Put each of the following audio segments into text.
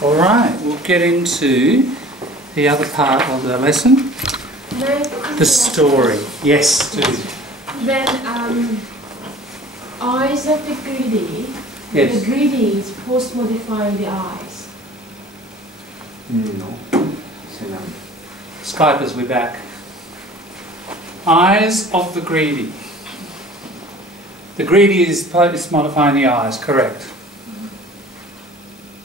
All right, we'll get into the other part of the lesson, the story. Yes, do. When eyes of the greedy, Yes. the greedy is post-modifying the eyes. No. Skypers, we're back. Eyes of the greedy. The greedy is modifying the eyes, correct?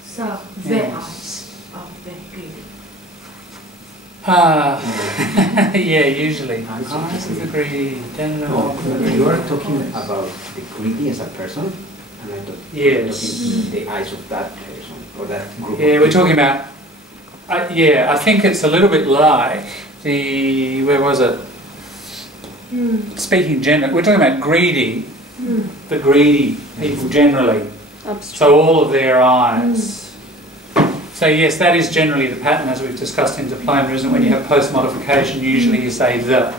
So, the Yes. eyes of the greedy. Yeah, usually. Eyes of the greedy. No, you are talking about the greedy as a person, and I'm Yes. talking the eyes of that person or that group. Yeah, we're talking about. Yeah, I think it's a little bit like the. Where was it? Speaking generally, we're talking about greedy. The greedy people generally. So all of their eyes. So yes, that is generally the pattern as we've discussed in diploma, isn't it? When you have post-modification, usually you say the.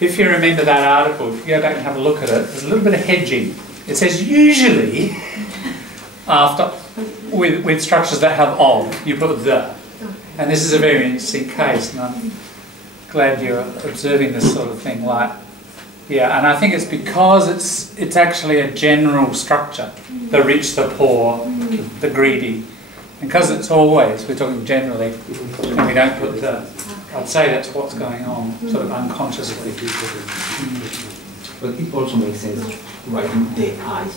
If you remember that article, if you go back and have a look at it, there's a little bit of hedging. It says usually after with structures that have of, you put the. And this is a very interesting case, and I'm glad you're observing this sort of thing. Like, yeah, and I think it's because it's actually a general structure: the rich, the poor, the greedy. And because it's always, we're talking generally, and we don't put the. I'd say that's what's going on, sort of unconsciously. But it also makes sense writing the eyes.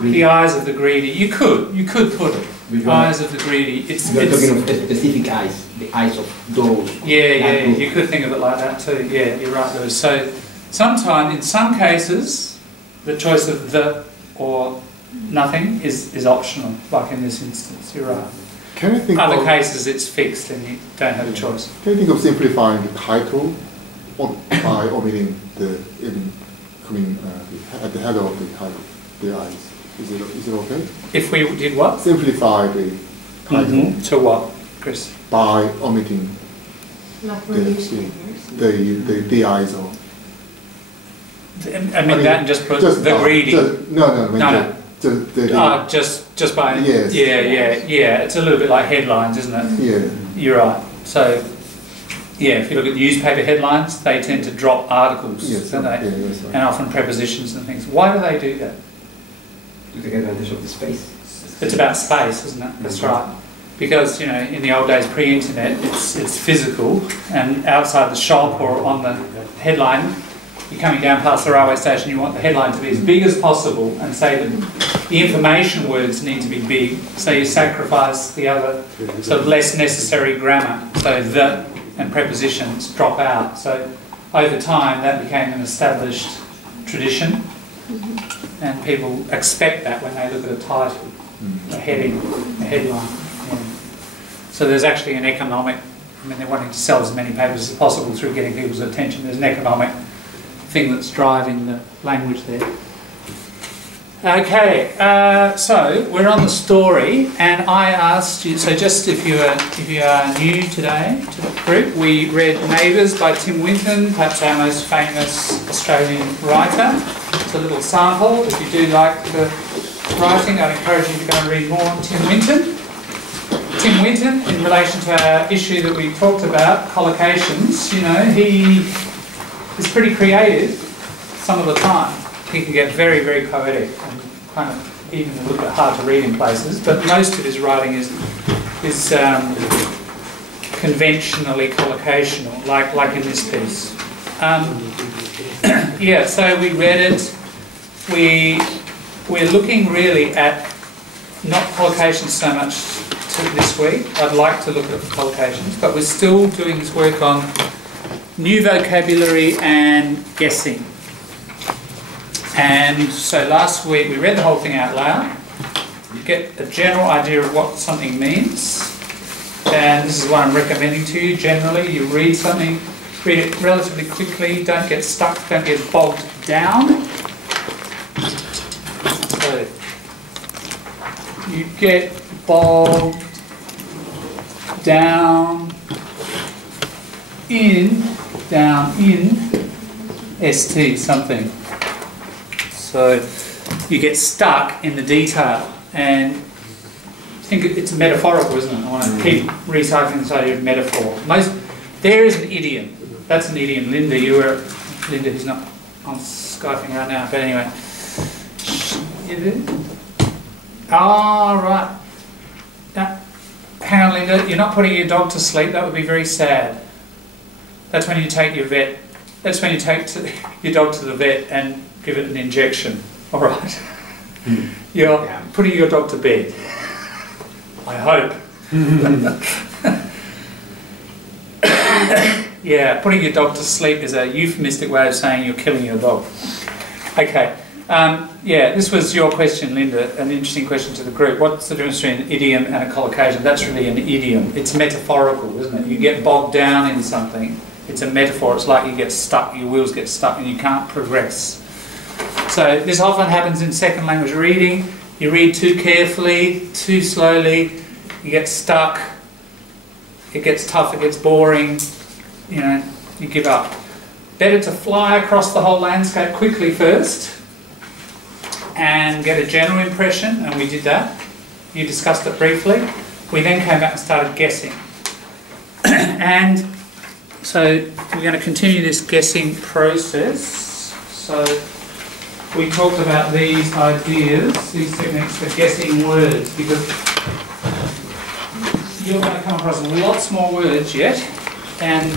The eyes of the greedy. You could put it. Eyes of the greedy. You're talking of specific eyes, the eyes of those. Yeah, you could think of it like that too. Yeah, you're right, Lewis. So, in some cases, the choice of the or nothing is optional, like in this instance. You're right. Can I think Other of, cases, it's fixed and you don't have a choice. Can you think of simplifying the title by omitting at the head of the title, the eyes? Is it okay? If we did what? Simplify the title To what, Chris? by omitting Like for newspapers. the eyes of. I mean that and just put the greedy. Just by Yes. Yeah. It's a little bit like headlines, isn't it? Yeah. You're right. So yeah, if you look at newspaper headlines, they tend to drop articles, Yes, don't they? yeah, that's right. And often prepositions and things. Why do they do that? To take advantage of the space. It's about space, isn't it? That's right. Because in the old days, pre-internet, it's physical, and outside the shop or on the headline, you're coming down past the railway station, you want the headline to be as big as possible, and say that the information words need to be big, so you sacrifice the other sort of less necessary grammar, so the and prepositions drop out. So over time, that became an established tradition, and people expect that when they look at a title, a heading, a headline. Yeah. So there's actually an economic, they're wanting to sell as many papers as possible through getting people's attention. There's an economic thing that's driving the language there. Okay, so we're on the story, and I asked you, so just if you are new today to the group, we read Neighbours by Tim Winton, perhaps our most famous Australian writer. It's a little sample. If you do like the writing, I'd encourage you to go and read more on Tim Winton. Tim Winton, in relation to our issue that we talked about, collocations, he is pretty creative some of the time. He can get very, very poetic and kind of even a little bit hard to read in places, but most of his writing is conventionally collocational, like in this piece. Yeah, so we read it. We're looking really at not collocations so much this week. I'd like to look at collocations, but we're still doing this work on new vocabulary and guessing. And so last week we read the whole thing out loud. You get a general idea of what something means. And this is what I'm recommending to you. Generally, you read something, read it relatively quickly, don't get stuck, don't get bogged down. So you get bogged down in ST something. So you get stuck in the detail, and think it's metaphorical, isn't it? I want to keep recycling this idea of metaphor. There is an idiom. That's an idiom. Linda, who's not on Skyping right now, but anyway. Right. Hang on, Linda. You're not putting your dog to sleep. That would be very sad. That's when you take your vet. That's when you take your dog to the vet and give it an injection. All right. You're putting your dog to bed. I hope. Yeah, putting your dog to sleep is a euphemistic way of saying you're killing your dog. Okay. Yeah, this was your question, Linda, an interesting question to the group. What's the difference between an idiom and a collocation? That's really an idiom. It's metaphorical, isn't it? You get bogged down in something. It's a metaphor. It's like you get stuck, your wheels get stuck and you can't progress. So this often happens in second language reading. You read too carefully, too slowly, you get stuck, it gets tough, it gets boring, you know, you give up. Better to fly across the whole landscape quickly first and get a general impression, and we did that. You discussed it briefly. We then came back and started guessing. And so we're going to continue this guessing process. So we talked about these ideas, these techniques for guessing words, because you're going to come across lots more words yet and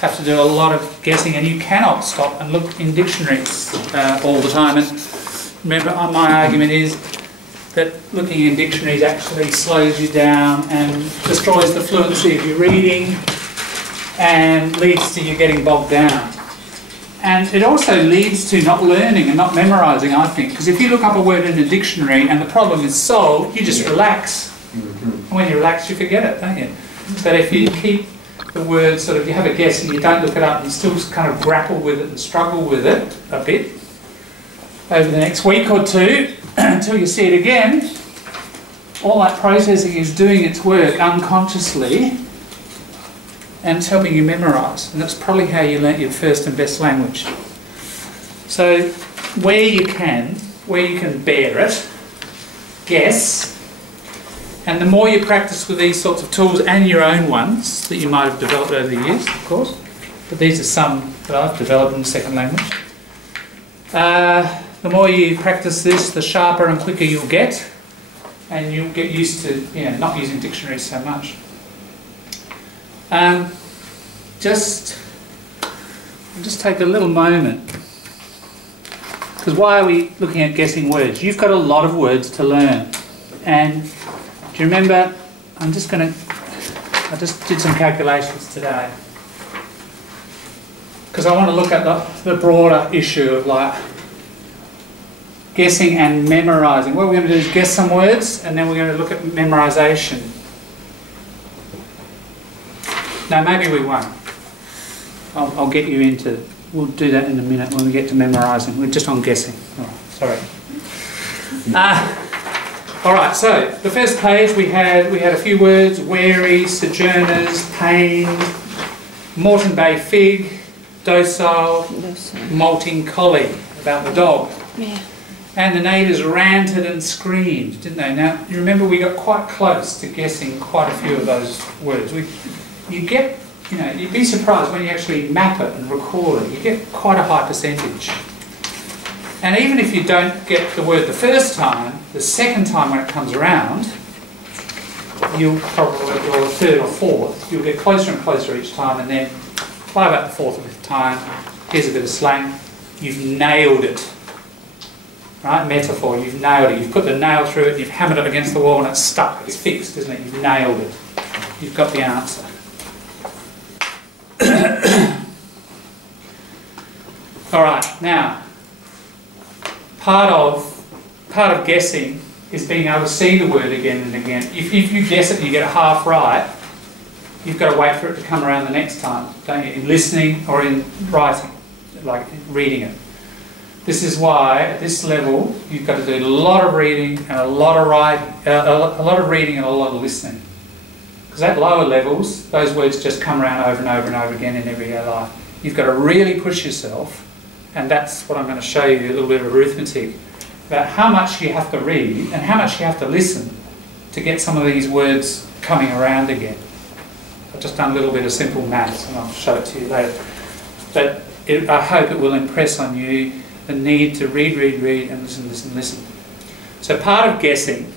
have to do a lot of guessing, and you cannot stop and look in dictionaries all the time. And remember, my argument is that looking in dictionaries actually slows you down and destroys the fluency of your reading and leads to you getting bogged down. And it also leads to not learning and not memorising, I think, because if you look up a word in a dictionary and the problem is solved, you just relax. And when you relax, you forget it, don't you? But if you keep the word sort of, you have a guess and you don't look it up and you still kind of grapple with it and struggle with it a bit over the next week or two until you see it again, all that processing is doing its work unconsciously and it's helping you memorise, and that's probably how you learnt your first and best language. So where you can bear it, guess, and the more you practice with these sorts of tools and your own ones that you might have developed over the years, of course, but these are some that I've developed in the second language. The more you practice this, the sharper and quicker you'll get, and you'll get used to not using dictionaries so much. Just take a little moment, because why are we looking at guessing words? You've got a lot of words to learn, and do you remember? I just did some calculations today, because I want to look at the broader issue of like guessing and memorising. What we're going to do is guess some words, and then we're going to look at memorisation. No, maybe we won't. I'll get you into... We'll do that in a minute when we get to memorising. We're just on guessing. Oh, sorry. All right, so the first page we had a few words: wary, sojourners, pain, Moreton Bay fig, docile, molting collie, about the dog. Yeah. And the neighbours ranted and screamed, didn't they? Now, you remember we got quite close to guessing quite a few of those words. You'd be surprised when you actually map it and record it. You get quite a high percentage. And even if you don't get the word the first time, the second time when it comes around, you'll probably, or the third or fourth, you'll get closer and closer each time, and then by about the fourth or fifth time, here's a bit of slang, you've nailed it. Right? Metaphor, you've nailed it. You've put the nail through it, you've hammered it against the wall and it's stuck, it's fixed, isn't it? You've nailed it. You've got the answer. All right, now, part of guessing is being able to see the word again and again. If you guess it and you get it half right, you've got to wait for it to come around the next time, don't you? In listening or in writing, like reading it. This is why at this level you've got to do a lot of reading and a lot of writing, a lot of reading and a lot of listening. Because at lower levels, those words just come around over and over and over again in everyday life. You've got to really push yourself, and that's what I'm going to show you, a little bit of arithmetic, about how much you have to read and how much you have to listen to get some of these words coming around again. I've just done a little bit of simple maths and I'll show it to you later. But I hope it will impress on you the need to read, and listen. So part of guessing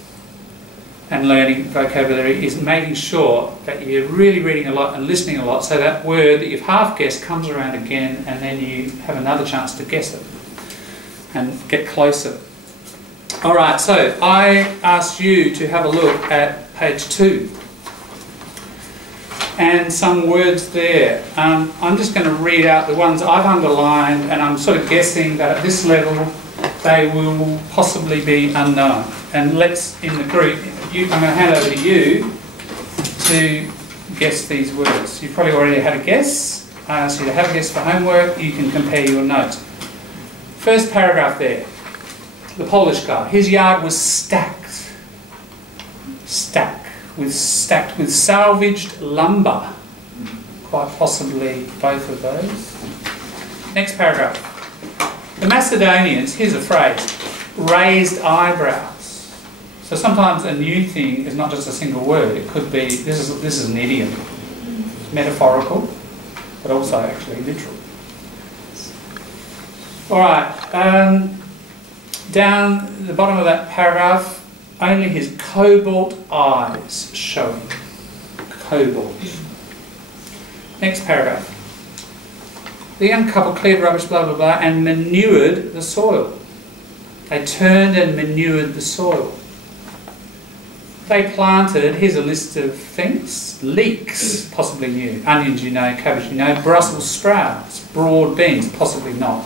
and learning vocabulary is making sure that you're really reading a lot and listening a lot, so that word that you've half guessed comes around again, and then you have another chance to guess it and get closer. Alright, so I asked you to have a look at page 2 and some words there. I'm just going to read out the ones I've underlined, and I'm sort of guessing that at this level they will possibly be unknown. And let's, in the group, I'm going to hand over to you to guess these words. You've probably already had a guess. I asked you to have a guess for homework. You can compare your notes. First paragraph there. The Polish guy. His yard was stacked with salvaged lumber. Quite possibly both of those. Next paragraph. The Macedonians, here's a phrase, raised eyebrows. So sometimes a new thing is not just a single word. It could be, this is an idiom. Metaphorical, but also actually literal. Alright, down the bottom of that paragraph, only his cobalt eyes showing. Cobalt. Next paragraph. The young couple cleared rubbish, blah, blah, blah, and manured the soil. They turned and manured the soil. They planted, here's a list of things, leeks, possibly new, onions you know, cabbage you know, Brussels sprouts, broad beans, possibly not.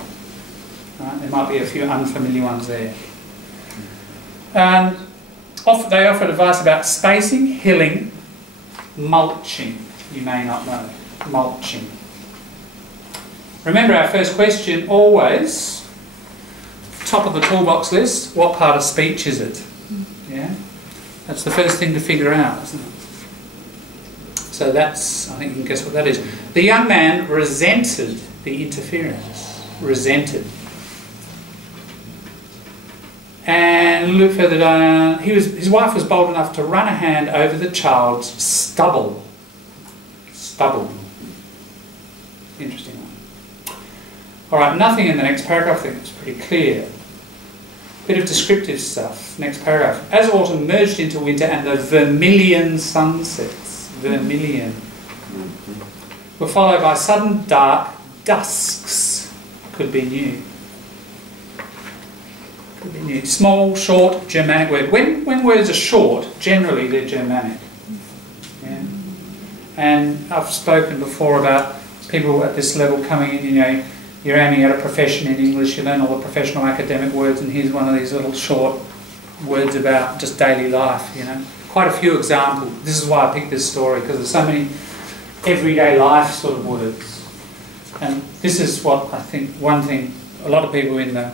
Right, there might be a few unfamiliar ones there. They offered advice about spacing, hilling, mulching. You may not know, mulching. Remember our first question, always, top of the toolbox list, what part of speech is it? Yeah? That's the first thing to figure out, isn't it? So that's, I think you can guess what that is. The young man resented the interference. Resented. And look further down, his wife was bold enough to run a hand over the child's stubble. Stubble. Interesting one. Alright, nothing in the next paragraph, I think it's pretty clear. Bit of descriptive stuff. Next paragraph. As autumn merged into winter and the vermilion sunsets, vermilion, were followed by sudden dark dusks. Could be new. Could be new. Small, short, Germanic word. When words are short, generally they're Germanic. Yeah. And I've spoken before about people at this level coming in, you know, you're aiming at a profession in English, you learn all the professional academic words, and here's one of these little short words about just daily life, you know. Quite a few examples. This is why I picked this story, because there's so many everyday life sort of words. And this is what I think, one thing, a lot of people in the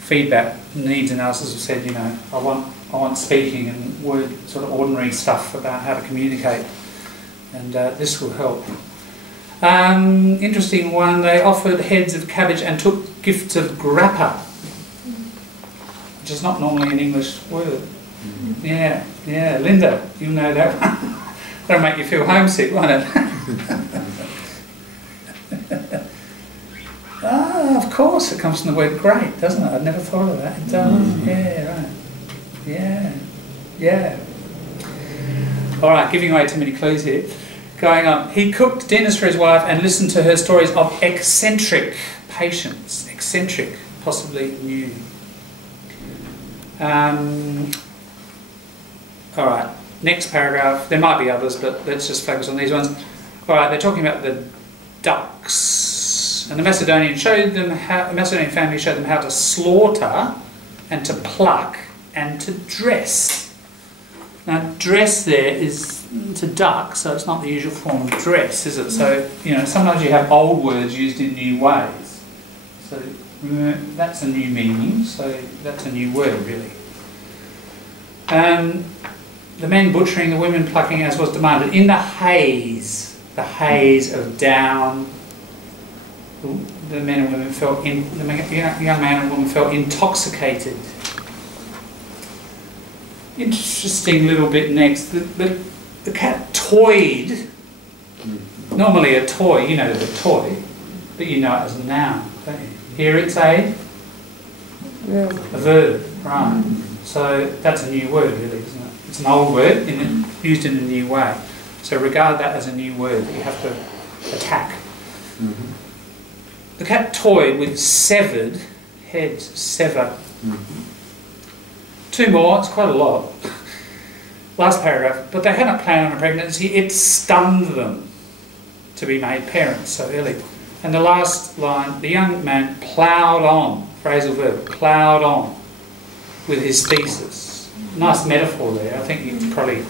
feedback needs analysis have said, you know, I want speaking and word sort of ordinary stuff about how to communicate, and this will help. Interesting one, they offered heads of cabbage and took gifts of grappa, which is not normally an English word. Yeah, Linda, you'll know that one. That'll make you feel homesick, won't it? Of course, it comes from the word great, doesn't it? I'd never thought of that. It does, yeah, right. Yeah. Alright, giving away too many clues here. Going on. He cooked dinners for his wife and listened to her stories of eccentric patients. Eccentric, possibly new. Alright, next paragraph. There might be others, but let's just focus on these ones. Alright, they're talking about the ducks. And the Macedonian family showed them how to slaughter and to pluck and to dress. Now, dress there is to duck, so it's not the usual form of dress, is it? So, you know, sometimes you have old words used in new ways. So that's a new meaning, so that's a new word, really. The men butchering, the women plucking as was demanded. In the haze of down, the men and women felt, the young man and woman felt intoxicated. interesting little bit next. The cat toyed. Normally a toy, you know the toy, but you know it as a noun, don't you? Here it's a verb, right? So that's a new word, really, isn't it? It's an old word used in a new way. So regard that as a new word that you have to attack. The cat toyed with severed heads. Sever. Two more, it's quite a lot. Last paragraph. But they had not planned on a pregnancy. It stunned them to be made parents so early. And the last line, the young man ploughed on, phrasal verb, ploughed on with his thesis. Nice metaphor there. I think you can probably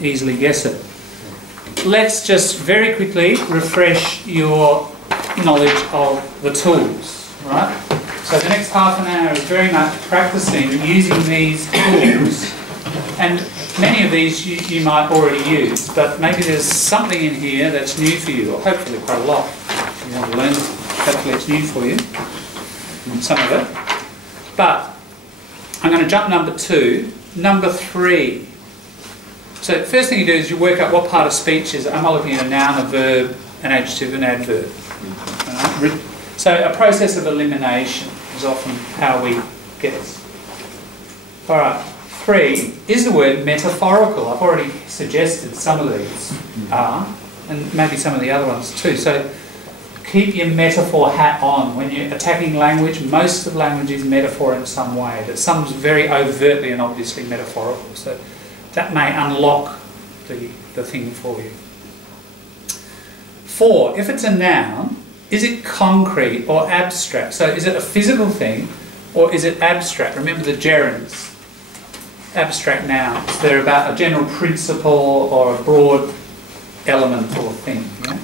easily guess it. Let's just very quickly refresh your knowledge of the tools, right? So the next half an hour is very much practicing using these tools, and many of these you might already use, but maybe there's something in here that's new for you, or hopefully quite a lot. If you want to learn it, hopefully it's new for you, some of it. But I'm going to jump number 2. Number 3. So the first thing you do is you work out what part of speech is it. Am I looking at a noun, a verb, an adjective, an adverb? So a process of elimination is often how we get this. All right. 3, is the word metaphorical? I've already suggested some of these are, and maybe some of the other ones too. So keep your metaphor hat on. When you're attacking language, most of language is metaphor in some way, but some's very overtly and obviously metaphorical. So that may unlock the thing for you. 4, if it's a noun, is it concrete or abstract? So is it a physical thing or is it abstract? Remember the gerunds. Abstract nouns. They're about a general principle or a broad element or thing. Yeah?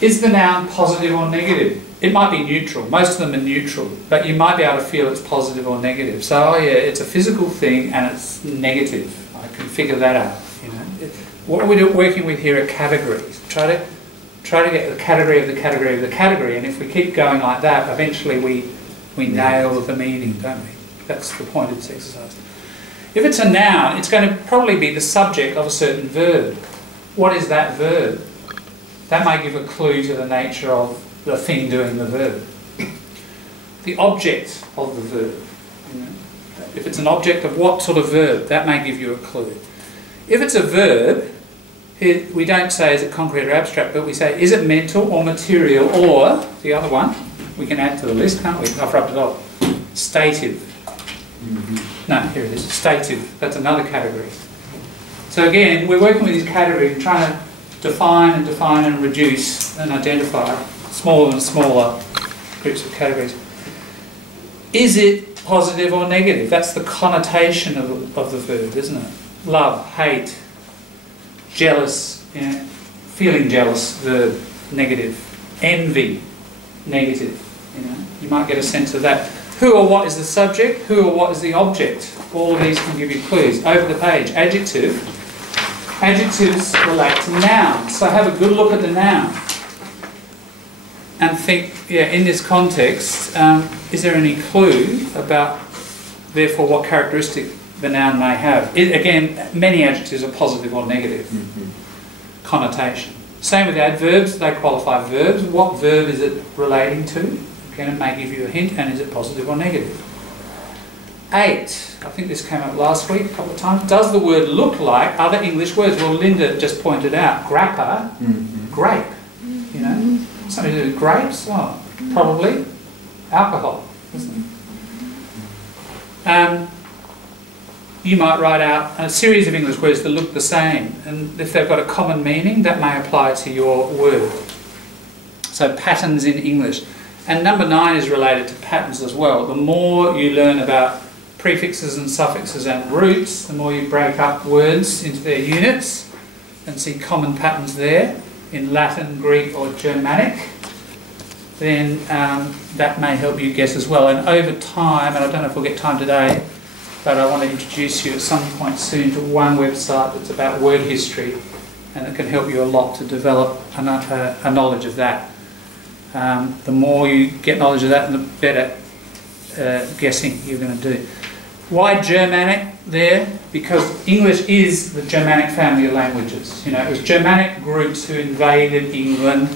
Is the noun positive or negative? It might be neutral. Most of them are neutral, but you might be able to feel it's positive or negative. So, it's a physical thing and it's negative. I can figure that out. What we're working with here are categories. Try to get the category of the category of the category, and if we keep going like that, eventually we nail the meaning, don't we? That's the point of this exercise. If it's a noun, it's going to probably be the subject of a certain verb. What is that verb? That may give a clue to the nature of the thing doing the verb. The object of the verb. If it's an object of what sort of verb, that may give you a clue. If it's a verb, we don't say is it concrete or abstract, but we say is it mental or material, or the other one, we can add to the list, can't we? I've rubbed it off. Stative. No, here it is. Stative. That's another category. So again, we're working with these categories, trying to define and reduce and identify smaller and smaller groups of categories. Is it positive or negative? That's the connotation of the verb, isn't it? Love, hate, jealous, feeling jealous, verb, negative. Envy, negative. You might get a sense of that. Who or what is the subject? Who or what is the object? All of these can give you clues. Over the page, adjective. Adjectives relate to nouns. So have a good look at the noun. And think, in this context, is there any clue about, therefore, what characteristic the noun may have? Again, many adjectives are positive or negative connotation. Same with adverbs, they qualify verbs. What verb is it relating to? Again, it may give you a hint, and is it positive or negative? 8, I think this came up last week a couple of times. Does the word look like other English words? Well, Linda just pointed out, grappa, grape, Something to do with grapes? Oh, probably alcohol, isn't it? You might write out a series of English words that look the same, and if they've got a common meaning, that may apply to your word. So patterns in English. And number 9 is related to patterns as well. The more you learn about prefixes and suffixes and roots, the more you break up words into their units and see common patterns there in Latin, Greek or Germanic, then that may help you guess as well. And over time, and I don't know if we'll get time today, but I want to introduce you at some point soon to one website that's about word history, and it can help you a lot to develop a knowledge of that. The more you get knowledge of that, the better guessing you're going to do. Why Germanic there? Because English is the Germanic family of languages. You know, it was Germanic groups who invaded England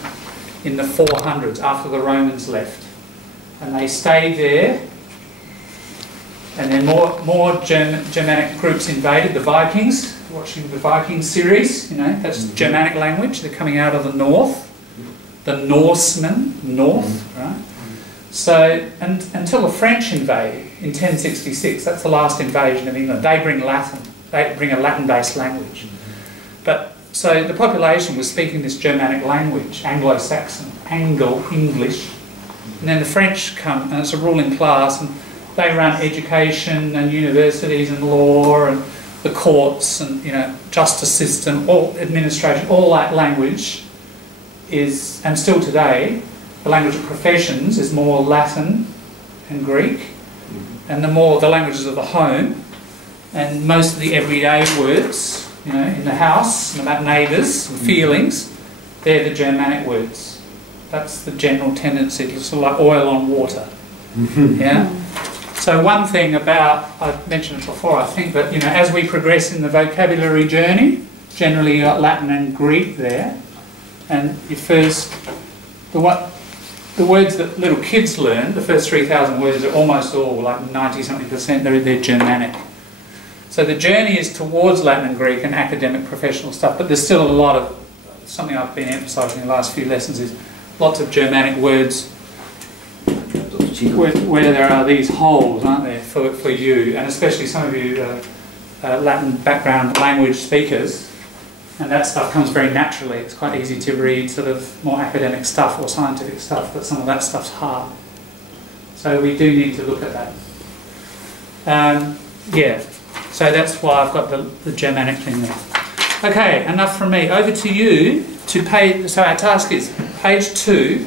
in the 400s after the Romans left. And they stayed there, and then more Germanic groups invaded. The Vikings, watching the Viking series, you know, that's Germanic language. They're coming out of the north. The Norsemen, north, right? So, and until the French invade in 1066, that's the last invasion of England. They bring Latin. They bring a Latin-based language. But so the population was speaking this Germanic language, Anglo-Saxon, English. And then the French come, and it's a ruling class, and they run education and universities and law and the courts and, you know, justice system, all administration, all that language is, and still today, the language of professions is more Latin and Greek, and the languages of the home, and most of the everyday words, you know, in the house and about neighbours and feelings, they're the Germanic words. That's the general tendency. It's sort of like oil on water. Yeah. So one thing about, I've mentioned it before, I think that, you know, as we progress in the vocabulary journey, generally you got Latin and Greek there, and you first, the words that little kids learn, the first 3,000 words are almost all, like 90-something%, they're Germanic. So the journey is towards Latin and Greek and academic professional stuff, but there's still a lot of, something I've been emphasising in the last few lessons is lots of Germanic words where there are these holes, aren't there, for you, and especially some of you Latin background language speakers, and that stuff comes very naturally. It's quite easy to read sort of more academic stuff or scientific stuff, but some of that stuff's hard. So we do need to look at that. Yeah, so that's why I've got the Germanic thing there. Okay, enough from me. Over to you to page, so our task is page 2.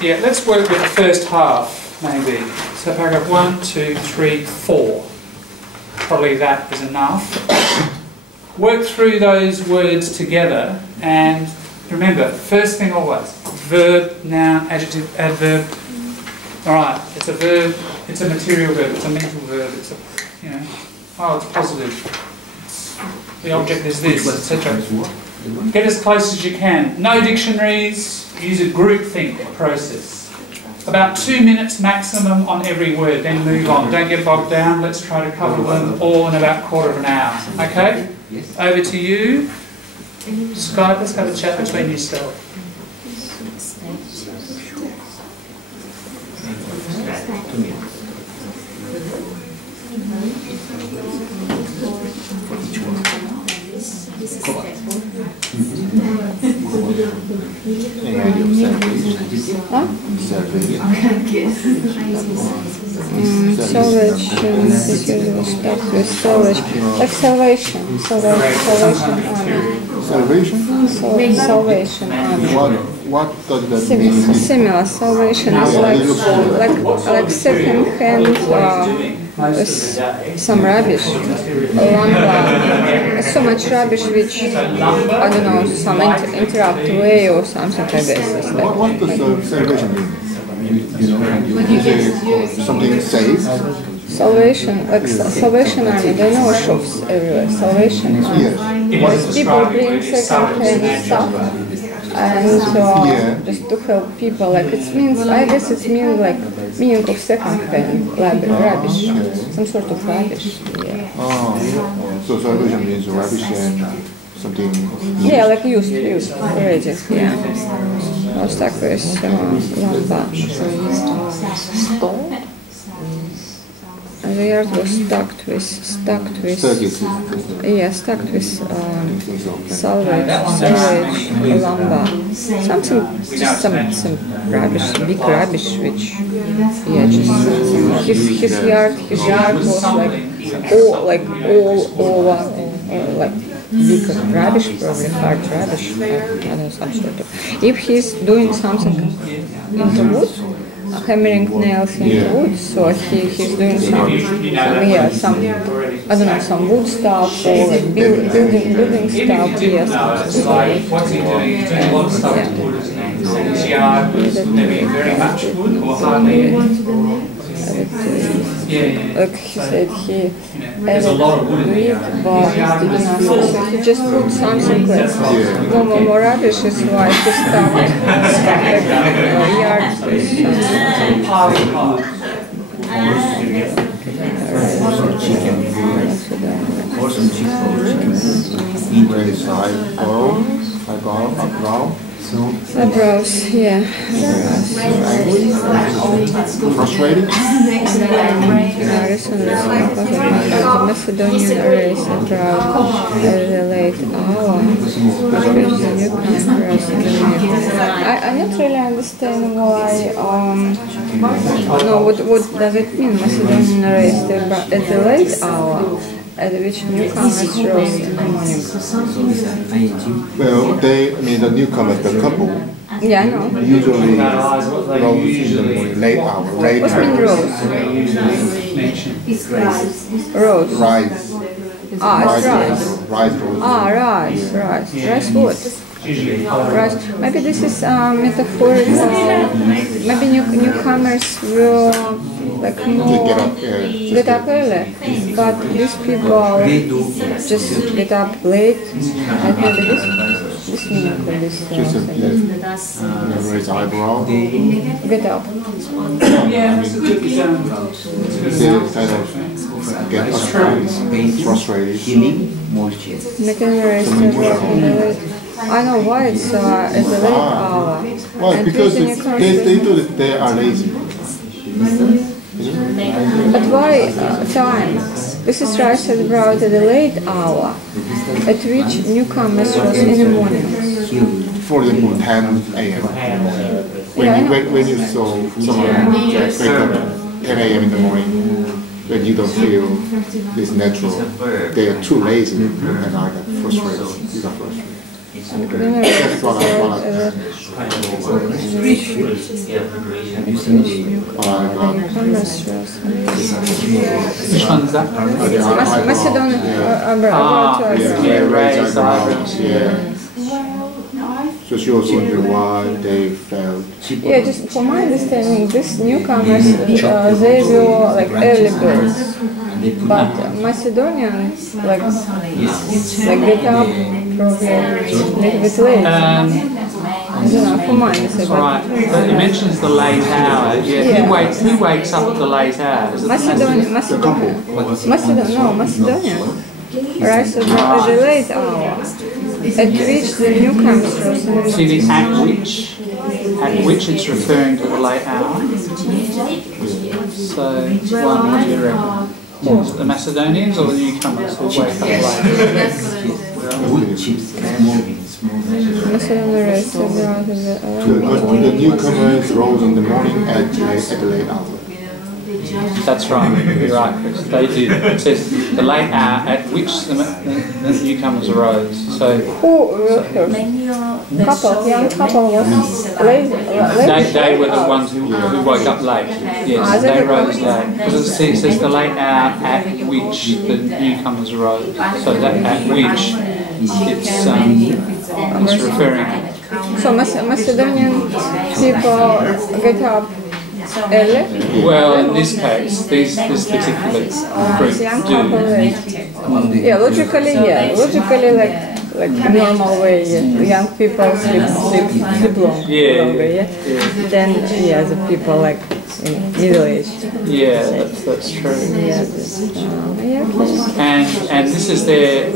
Yeah, let's work with the first half, maybe. So paragraph 1, 2, 3, 4. Probably that is enough. Work through those words together, and remember, first thing always, verb, noun, adjective, adverb. Alright, it's a verb, it's a material verb, it's a mental verb, it's a, you know, oh, it's positive. The object is this, etc. Get as close as you can. No dictionaries, use a groupthink process. About 2 minutes maximum on every word, then move on. Don't get bogged down, let's try to cover them all in about a quarter of an hour. Okay? Over to you. Skype, let's have a chat between yourself. Salvation, this usually starts with salvation. Like salvation. Salvation. What does that mean? Similar. Salvation is like second hand with some rubbish. So much rubbish which, I don't know, some interrupt way or something like this. What does salvation mean? Is it something safe? Salvation, like Salvation Army, there are no shops everywhere. Salvation Army. Yes. People bring second-hand stuff and just to help people. Like it means, I guess it means like meaning of second-hand rubbish, some sort of rubbish. Yeah. Oh, so salvation means rubbish and something. Yeah, like used already. Yeah. Was tak jest lampa. The yard was stuck with salvage, lamba, something, just some rubbish, big rubbish, which, yeah, just his yard was like all like big rubbish, probably hard rubbish, I don't know, some sort of. If he's doing something in the wood, hammering nails into wood, so he's doing some I don't know, some wood stuff or like building stuff, yes. What's he doing? He's doing a lot of stuff in wood, isn't he? His yard was maybe very much wood or hardly any. Like he said, he There's a lot of wood in meat, there. but didn't know. So he just put something like more rubbish is why he stopped like yard something. Or some chicken. Raise eyebrow. Eyebrows, yeah. Frustrated? The Macedonian race eyebrow at the late hour. I'm not really understanding why, what does it mean, Macedonian race at the late hour? At which newcomers rose in the morning? Well, the newcomers, the couple, yeah, I know. usually rose in the morning, late hour. What mean rose? Rose. Rise. It's rice. Rise. Rice what? Rice. Maybe this is metaphorical. Maybe newcomers will like more get up early, but these people just get up late. I think this meaning for this. Raise eyebrow. Get up. They kind of get frustrated. Making race I know why it's a late hour. Well, because they do it, they are lazy. But why time? This is rice eyebrow at the late hour, at which newcomers rose in the morning. For example, 10 a.m. When you saw someone wake up 10 a.m. in the morning, when you don't feel it's natural, they are too lazy and are frustrated. These are frustrated. That's what Which one's that? Macedonian raised eyebrows. Yeah. So she was wondering why they felt. Yeah, just for my understanding, these newcomers, they were like early birds. But Macedonians, like get up probably a little bit late. I don't know, for mine it's a Right, but it mentions the late hour. Yeah. Who wakes up at the late hour? Is it Macedonian. Rice at the late hour, at which the newcomers rose. See the at which it's referring to the late hour. So, what do you reckon? Is it the Macedonians or the newcomers who wake up late? Macedonian race The newcomers rose in the morning at the late hour. That's right, you're right, Chris. They did. It says the late hour at which the newcomers arose. So young couple was late. They were the ones who woke up late. Yes, they rose late. Because it says the late hour at which the newcomers arose. So that at which it's referring. So Macedonian people get up early? Well, in this case, this particular group do. Yeah, logically, like normal way. Young people sleep longer. Yeah. Then the people like middle age. Yeah, that's true. Yeah, okay. And this is their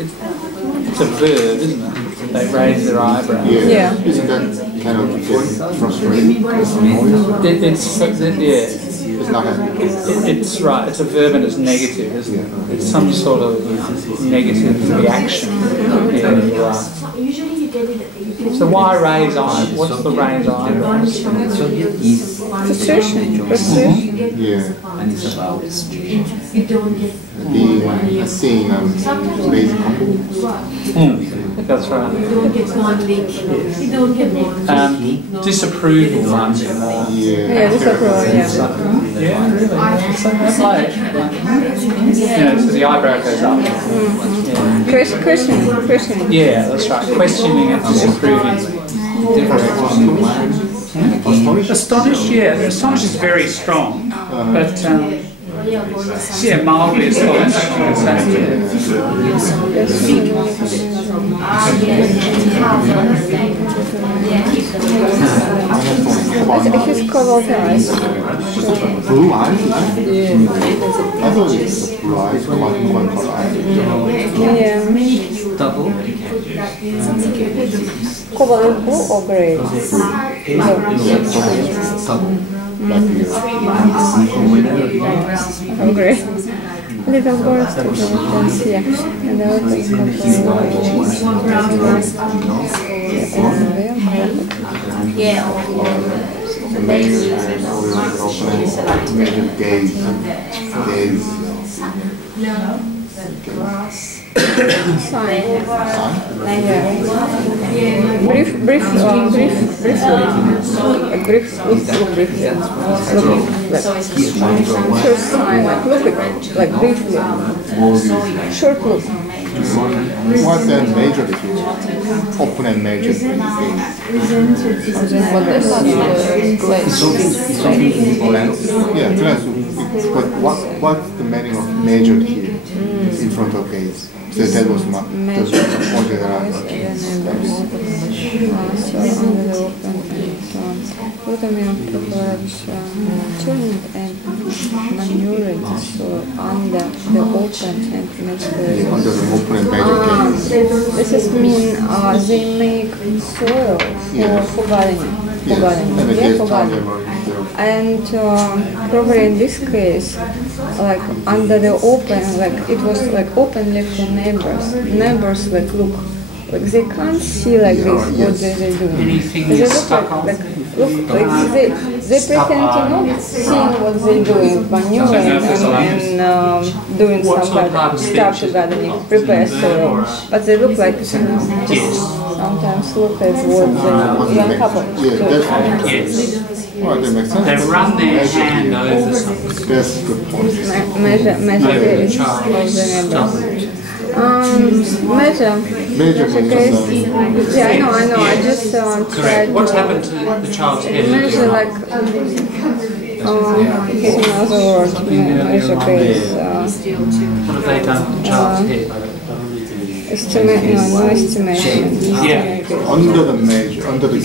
it's a verb, isn't it? They raise their eyebrows. Yeah. Isn't that kind of frustrating? It's not happy. It's right. It's a verb and it's negative, isn't it? It's some sort of negative reaction. Yeah, you're right. So why raise eyebrows? What's the raise eyebrows? Frustration. Yeah. And it's about you don't get seeing lazy couple. That's right. you don't get one week, you don't get one. Disapproval runs in more. Yeah, disapproval, Yeah, really. That's like, so the eyebrow goes up. Yeah. Questioning. Yeah, that's right. Questioning and disapproving. Astonished, yeah. Astonished is very strong, but yeah, mildly astonished, you can say. He's covered eyes. Blue eyes? Yeah. I thought it's blue eyes, one color eyes. Yeah. Cobalt is blue or grey? No. Grey. Little birds to the distance, yeah. And the other major gaze. Sign. Yeah. Brief. First sign, look like briefly. Short look. What's that major difference? Open and major gaze. What is Yeah, glance. But what's the meaning of measured here in front of gaze? So that was the point that I asked. So under the open and so on. Glutamine of preference tuned and manured so under the open and measured. Under the open and major gaze. This is mean they make soil for gardening. And probably in this case, like under the open, like it was like openly for neighbors. Neighbors like look, like they can't see like this what they do. They look like they pretend to not seeing what they're doing, manuring and doing some kind of stuff to gardening, prepare soil, but they look like sometimes look at what the young couple do. Well, that makes sense. They run their hand over something. That's a good point. Measure gaze of the neighbors. Measure gaze. Yeah, I know. I just tried to What's happened to the child's head? measure like it's another word. Measure gaze. What have they done to the child's head? Estimation. Under the major, under the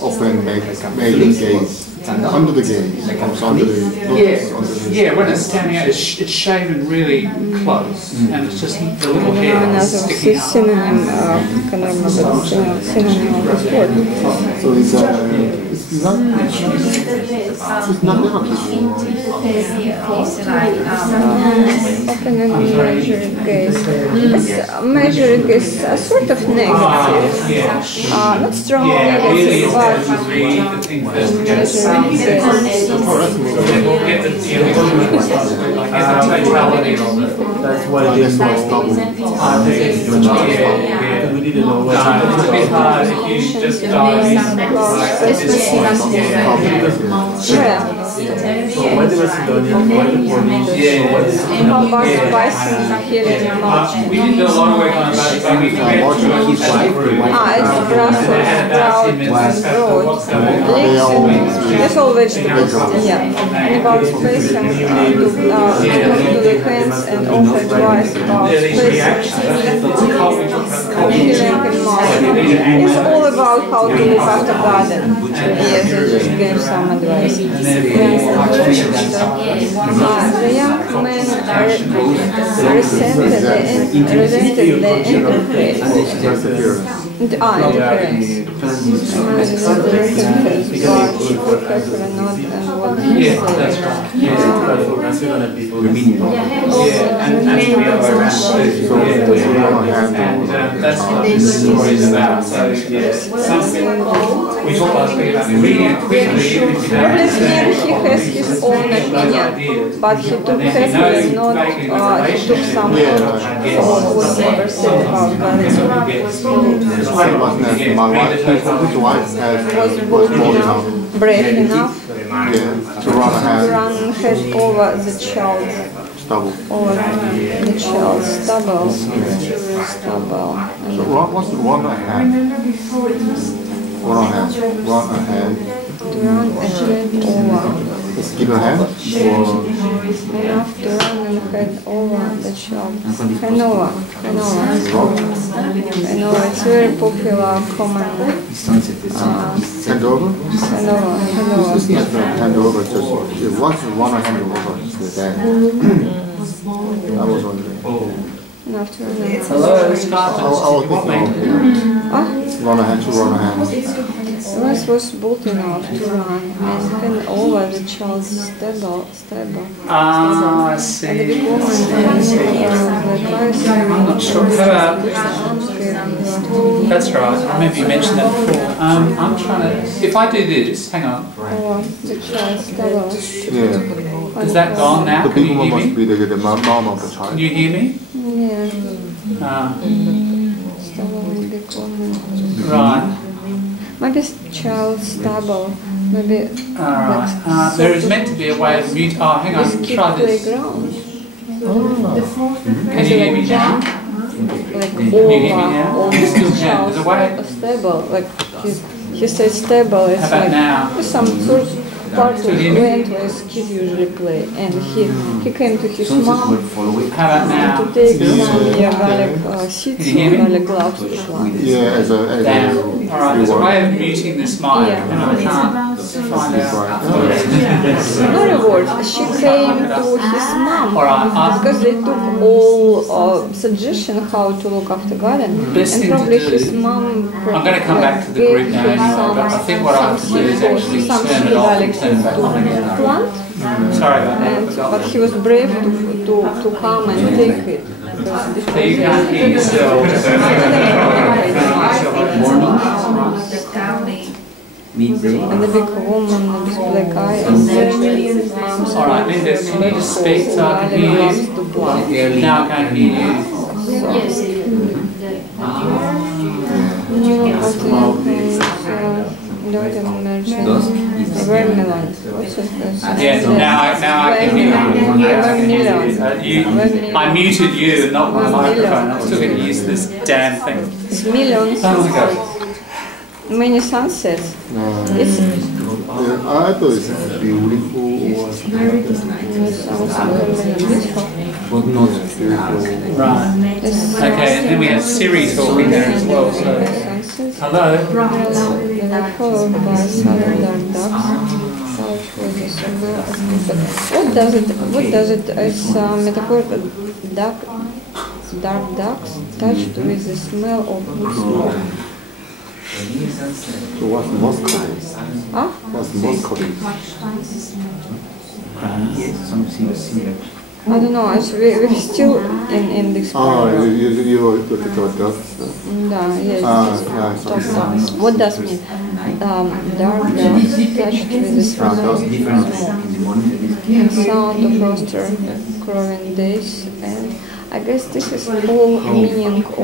open major gaze, under the gaze, under the when it's standing out, it's shaven really close, and it's just the little hair sticking out. Synonym, synonym of this word. So it's not negative. Open and measured gaze. Measured gaze, sort of negative. Not strong negative, but That's why it is not double. We didn't know what It's a bit hard if you just So why the Macedonian, why the Polish, how about bison here in March? We did a lot of work on it, but we It's Brussels sprout, it's all vegetables, yeah. And about space and to the plants and also advice about space and healing and marketing. It's all about how to look after garden. Yes, I just gave some advice. The young man resented the interface. Interference. that's what this story is about. So, we talked last week about reading it quickly, even if you don't understand he has his own opinion, but he took carefully not, he took some of what neighbors said about gardening. My wife, his wife was bold enough Brave enough to run ahead. run head over the child. Stubble. Or the child stubble. Stubble. So what's the one ahead? Run ahead. Run ahead. Run ahead over. Skip ahead? Or Enough to run and head over the child. Hanova. It's very popular, common. hand over? Hanova. It's not hand over, just once you want to hand over, then I was wondering. Enough to run and Hello, it's I was thinking, run ahead to run ahead. Once was bold enough to run and hand over the child's stable. Ah, I And the see. big woman I'm not sure. How about, that's right, I remember you mentioned that before. I'm trying to, if I do this, hang on, over the child's stable. Yeah. is that gone now? The Can big you one hear must me? be the mom of the Can child. you hear me? Yeah, stable and big woman. Right. Maybe child stable. Maybe Alright, there is meant to be a way of mute. Oh, hang on, kid try this. playground. Can you hear me now? Like Can you hear me now? over You still can. child There's a way. stable. Like he says stable. It's How about like now? some sort of part of Still hear me? land where kids usually play. And he came to his mom How about now? to take some garlic seeds Can you hear or me? garlic gloves to plant. Yeah, as a Damn. Alright, there's a reward. way of muting this mic, and I can't find out. No reward. She came to his mom. Alright, Because they took all suggestion how to look after garden, Best and thing to probably do- his mom. I'm going to come back to the group now anyway, but I think what I have to do is actually turn it off and turn it back on again. Plant, Sorry about that. I and, forgot but that. he was brave to come and take it. So you can't hear yourself. Midday. And the big woman with black eye and his mom's Alright, Linda, can you just speak so I can hear you? to plant. Now I can't hear you. Vermilion. What's it? Yeah, now I can hear you. I muted you, not my microphone. I'm still getting used to this damn thing. It's millions. Oh my god. Many sunsets. It's I thought it's beautiful or beautiful. But not beautiful. Right. Okay, and then we have Siri talking there as well, so. Sunsets. Hello? They were followed by southern dark ducks. South was the summer of what does it, it's metaphorical dark ducks touched with the smell of wood smoke. So what's Moscow? Huh? What's Moscow? yes, something similar. I don't know, we're still in this Oh, paragraph. you were looking for ducks. Да, yes. Yeah, Top. What does mean? Dark ducks touched with the smell of Different smoke. in the morning. Sound of rooster crowing days, and I guess this is all meaning of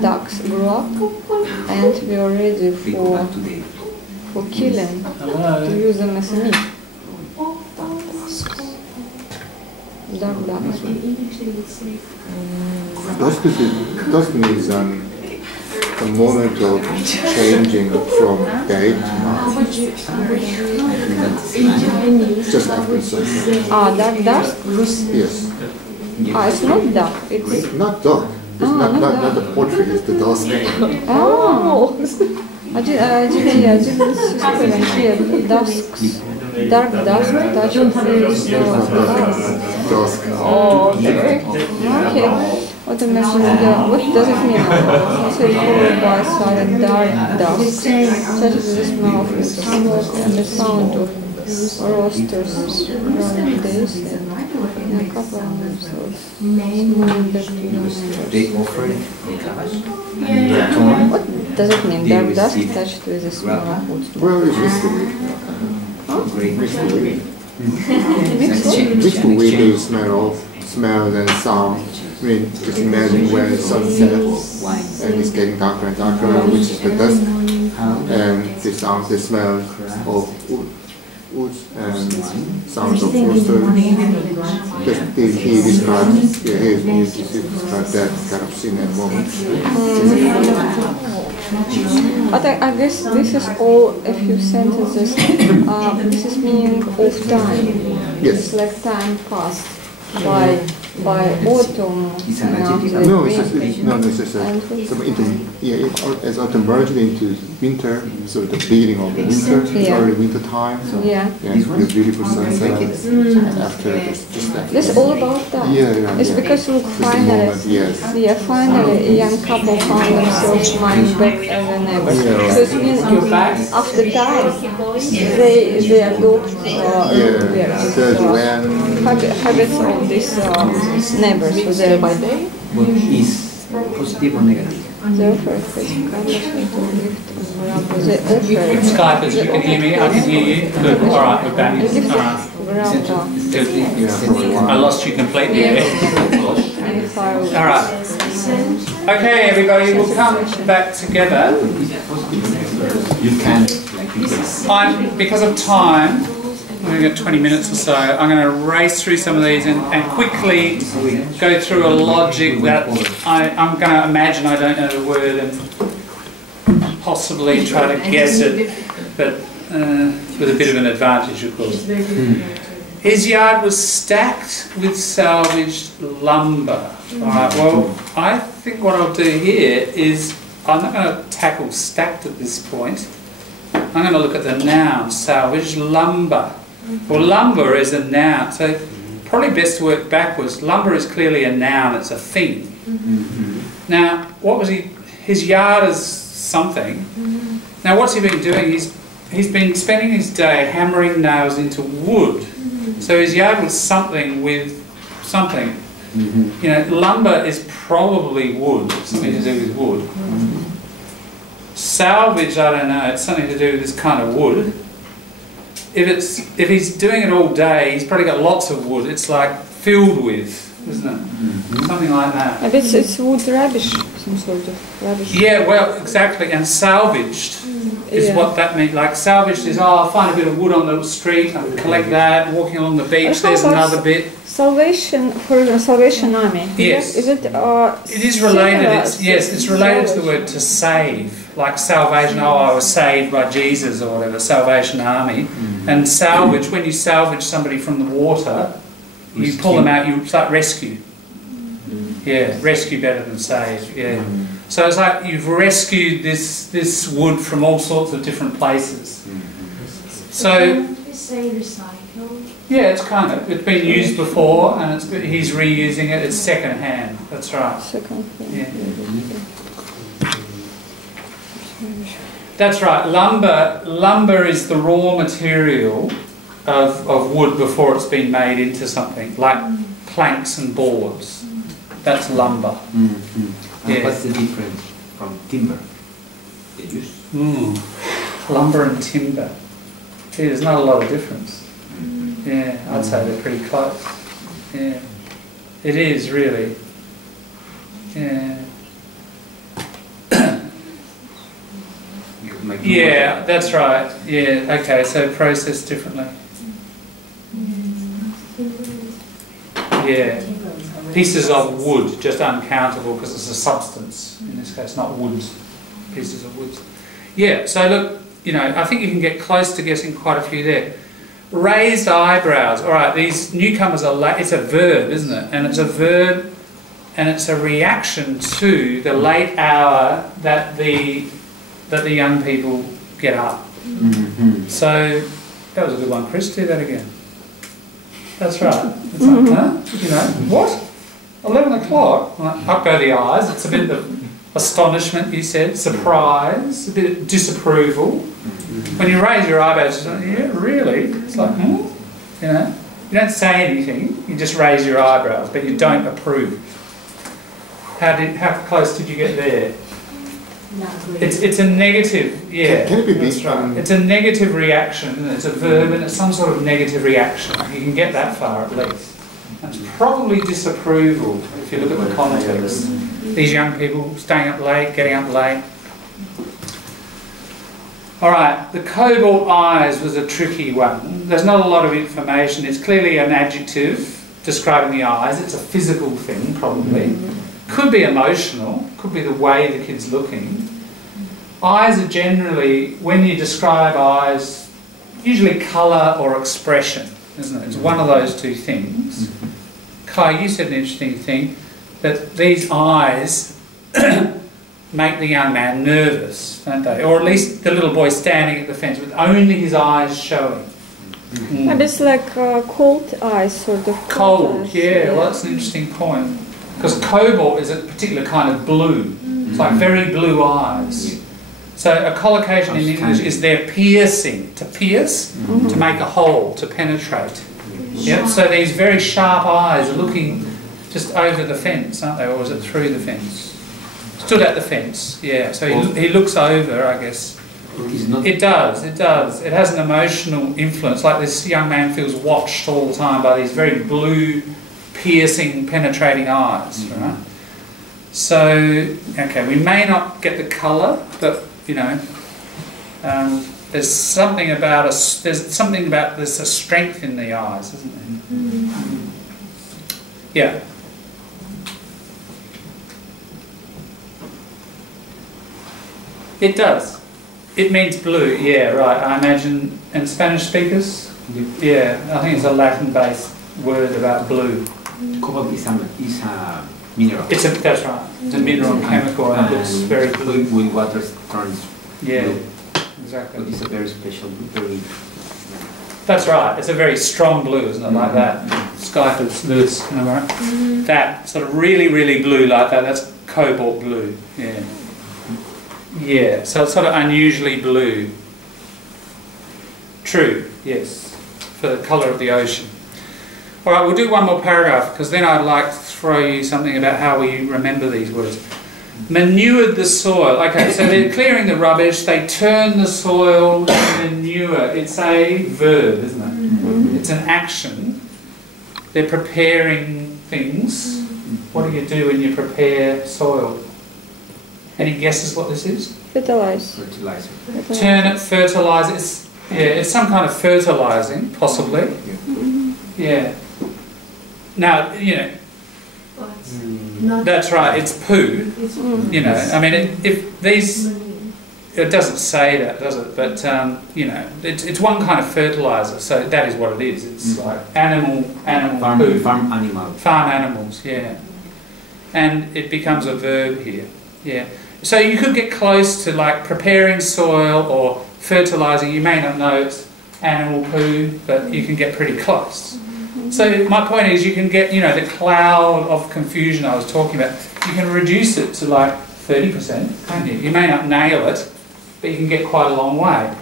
ducks grew up and we are ready for killing, Hello? to use them as a meat. Dark ducks. Dusk means the moment of changing from day to night. Just after sunset. Dark dusk? Yes. It's not dark, it's... Not dark. It's not the portrait, it's the dusk. Oh! I didn't see spelling here. Dusks. Dark dusk touched with the smell of dusk. Dusk. Oh, okay. Okay. What I mentioned, what does it mean? It's followed by silent dark dusk, such as the smell of smoke and the sound of roasters running days and a couple of themselves smelling back to the They offer it What does it mean? Dark dusk touched with the smell of wood smoke. Well, it's mystery. Mystery. Mystery is smell and sound. I mean, just imagine when the sun sets and it's getting darker and darker, which is the dusk, and the sound, the smell of woods and sounds of rooster. He describes, his music describes that kind of scene and moment. But I guess this is all a few sentences. This is meaning of time. Yes. It's like time passed by autumn. No, it's just as autumn merged into winter, so the beginning of the winter, early winter time. So it's a beautiful sunset. And after just like it's all about that. It's because look, finally, finally a young couple found themselves flying back as a neighbor. So it means after time they adopt habits of these neighbors. So they're by day. Is positive or negative? Skype, as you can hear me, I can hear you. Good, alright, we're back. Alright. I lost you completely. Alright. Okay, everybody, we'll come back together. You can. Because of time, we've got 20 minutes or so, I'm going to race through some of these and quickly go through a logic that I'm going to imagine I don't know the word and possibly try to guess it, but with a bit of an advantage, of course. His yard was stacked with salvaged lumber. Alright, well, I think what I'll do here is, I'm not going to tackle stacked at this point. I'm going to look at the noun, salvaged lumber. Well, lumber is a noun, so probably best to work backwards. Lumber is clearly a noun, it's a thing. Now, what was his yard is something. Now, what's he been doing? He's been spending his day hammering nails into wood. So his yard was something with something. You know, lumber is probably wood, something to do with wood. Salvage, I don't know, it's something to do with this kind of wood. If he's doing it all day, he's probably got lots of wood. It's like filled with, isn't it? Something like that. And it's wood rubbish, some sort of rubbish. Yeah, well, exactly. And salvaged is what that means. Like salvaged is, I'll find a bit of wood on the street, I'll collect that, walking along the beach, there's another bit. Salvation, for example, Salvation Army. Yes. Is it? It is related. It's related to the word to save. Like salvation. Oh, I was saved by Jesus or whatever. Salvation Army. And salvage. When you salvage somebody from the water, you pull them out. You start rescue. Yeah, rescue better than save. Yeah. So it's like you've rescued this wood from all sorts of different places. So. Yeah, it's kind of, it's been used before and he's reusing it, it's second hand, that's right. Second hand. Yeah. That's right, lumber is the raw material of wood before it's been made into something, like planks and boards. That's lumber. And what's the difference from timber? Lumber and timber. Gee, there's not a lot of difference. Yeah, I'd say they're pretty close. Yeah, it is really. Yeah. Yeah, that's right. Yeah, okay, so processed differently. Yeah. Pieces of wood, just uncountable because it's a substance. In this case, not woods. Pieces of wood. Yeah, so look, you know, I think you can get close to guessing quite a few there. Raised eyebrows. All right, these newcomers are it's a verb, isn't it? And it's a verb and it's a reaction to the late hour that the young people get up. So that was a good one, Chris. Do that again. That's right. It's like, huh? You know, what? 11 o'clock? Up go the eyes. It's a bit of astonishment, you said, surprise, a bit of disapproval. When you raise your eyebrows, it's like, yeah, really? It's like, you know, you don't say anything, you just raise your eyebrows, but you don't approve. How close did you get there? It's a negative, yeah. Can it be that's right. It's a negative reaction, it's a verb and it's some sort of negative reaction. You can get that far at least. That's probably disapproval if you look at the context. These young people staying up late, getting up late. All right, the cobalt eyes was a tricky one. There's not a lot of information. It's clearly an adjective describing the eyes. It's a physical thing, probably. Could be emotional. Could be the way the kid's looking. Eyes are generally, when you describe eyes, usually colour or expression, isn't it? It's one of those two things. Kai, you said an interesting thing, that these eyes make the young man nervous, don't they? Or at least the little boy standing at the fence with only his eyes showing. But it's like cold eyes, sort of. Cold, yeah, well that's an interesting point. Because cobalt is a particular kind of blue. It's like very blue eyes. So a collocation in English is they're piercing, to pierce, to make a hole, to penetrate. Yep. So these very sharp eyes are looking just over the fence, aren't they? Or is it through the fence? Stood at the fence, yeah. So he looks over, I guess. It does, it does. It has an emotional influence, like this young man feels watched all the time by these very blue, piercing, penetrating eyes, right? So, okay, we may not get the colour, but, you know, there's something about us, there's a strength in the eyes, isn't there? Yeah. It does. It means blue, yeah, right. I imagine, and Spanish speakers? Yeah, I think it's a Latin-based word about blue. Cobalt is a mineral. That's right. It's a mineral chemical and it looks very blue. With water turns yeah, blue. Exactly. But it's a very special blue. That's right. It's a very strong blue, isn't it? Like that. Sky Lewis, am I right? That sort of really, really blue like that. That's cobalt blue. Yeah. Yeah. So it's sort of unusually blue. True. Yes. For the colour of the ocean. All right. We'll do one more paragraph because then I'd like to throw you something about how we remember these words. Manured the soil. Okay, so they're clearing the rubbish. They turn the soil to manure. It's a verb, isn't it? It's an action. They're preparing things. What do you do when you prepare soil? Any guesses what this is? Fertilize. Fertilizer. Turn it, fertilise. It's some kind of fertilising, possibly. Yeah. Now, you know. That's right, it's poo, you know, I mean, if these, it doesn't say that, does it, but, you know, it's one kind of fertiliser, so that is what it is, it's like animal poo. Farm animals. Farm animals, yeah. And it becomes a verb here, yeah. So you could get close to like preparing soil or fertilising, you may not know it's animal poo, but you can get pretty close. So my point is you can get, you know, the cloud of confusion I was talking about, you can reduce it to like 30%, can't you? You may not nail it, but you can get quite a long way.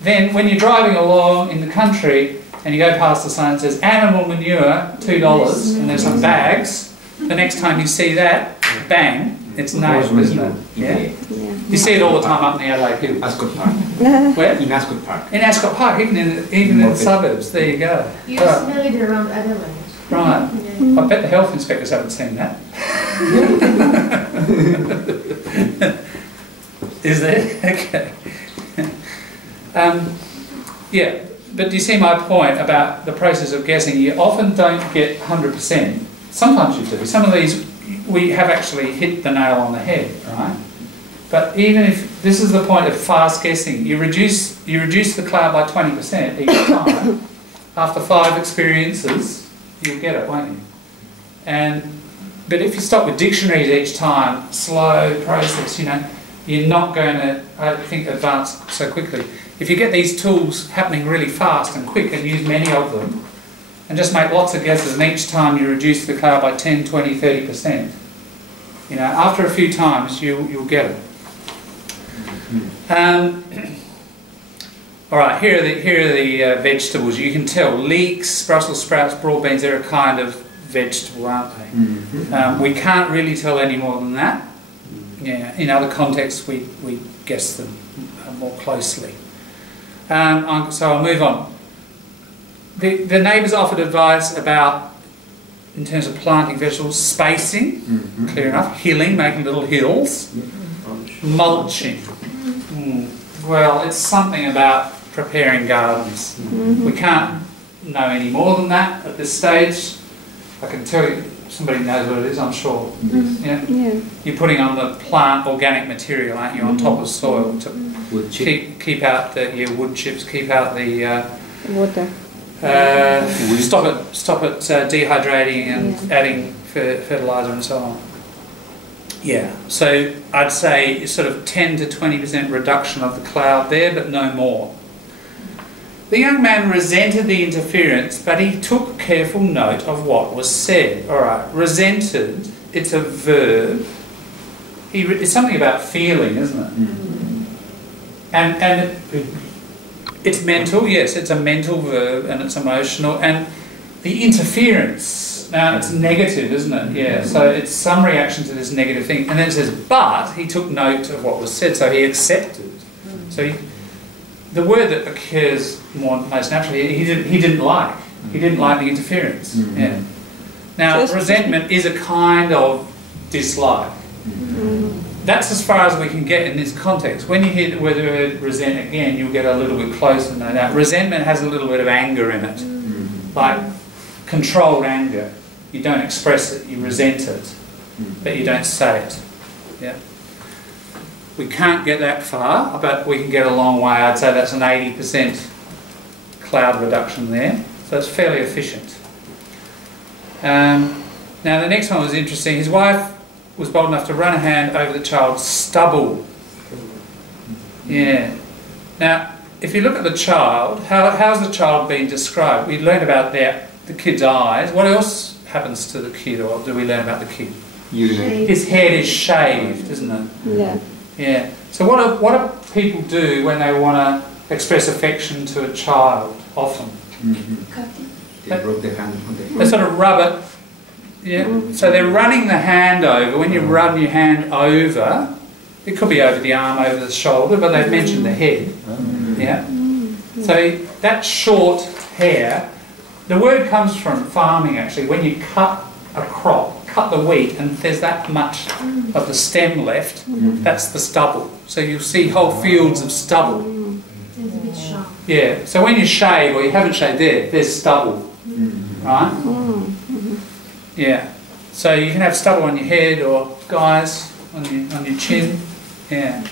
Then when you're driving along in the country and you go past the sign that says animal manure, $2, and there's some bags, the next time you see that, bang, it's nailed, isn't it? Yeah. You see it all the time up in the LA Hills. Ascot Park. Where? In Ascot Park. In Ascot Park, even in the suburbs. There you go. You smell it around Adelaide. Right. Yeah. I bet the health inspectors haven't seen that. Is there? Okay. Yeah, but do you see my point about the process of guessing? You often don't get 100%. Sometimes you do. Some of these we have actually hit the nail on the head, right? But even if this is the point of fast guessing, you reduce the cloud by 20% each time. After 5 experiences, you'll get it, won't you? But if you stop with dictionaries each time, slow process, you know, you're not going to, I think, advance so quickly. If you get these tools happening really fast and quick and use many of them, and just make lots of guesses, and each time you reduce the cloud by 10, 20, 30%, you know, after a few times you'll get it. All right, here are the vegetables. You can tell leeks, Brussels sprouts, broad beans, they're a kind of vegetable, aren't they? We can't really tell any more than that. Yeah, in other contexts we guess them more closely. So I'll move on. The neighbours offered advice about, in terms of planting vegetables, spacing, clear enough, hilling, making little hills, mulching. Well, it's something about preparing gardens. We can't know any more than that at this stage. I can tell you, somebody knows what it is, I'm sure. Yeah? You're putting on the plant organic material, aren't you, on top of soil to keep out the wood chips, keep out the Water. stop it dehydrating and adding fertiliser and so on. Yeah, so I'd say sort of 10 to 20% reduction of the cloud there, but no more. The young man resented the interference, but he took careful note of what was said. All right, resented, it's a verb. It's something about feeling, isn't it? And it's mental, yes, it's a mental verb, and it's emotional. And the interference, now it's negative, isn't it? Yeah, so it's some reaction to this negative thing. And then it says, but he took note of what was said, so he accepted. So the word that occurs most naturally, he didn't like. He didn't like the interference. Yeah. Now, resentment is a kind of dislike. That's as far as we can get in this context. When you hear the word resent again, you'll get a little bit closer, no doubt. Resentment has a little bit of anger in it, like controlled anger. You don't express it, you resent it, but you don't say it. Yeah. We can't get that far, but we can get a long way. I'd say that's an 80% cloud reduction there, so it's fairly efficient. Now the next one was interesting. His wife was bold enough to run a hand over the child's stubble. Yeah. Now, if you look at the child, how's the child being described? We learned about the kid's eyes. What else happens to the kid, or do we learn about the kid? His head is shaved, isn't it? Yeah. Yeah. So what do people do when they want to express affection to a child? Often. They rub their hand on the head. They sort of rub it. Yeah. So they're running the hand over. When you run your hand over, it could be over the arm, over the shoulder, but they've mentioned the head. Yeah. So that short hair, the word comes from farming actually. When you cut a crop, cut the wheat, and there's that much of the stem left, that's the stubble. So you'll see whole fields of stubble. It's a bit sharp. Yeah. So when you shave, or you haven't shaved, there's stubble. Right? Yeah. So you can have stubble on your head, or guys on your chin. Yeah.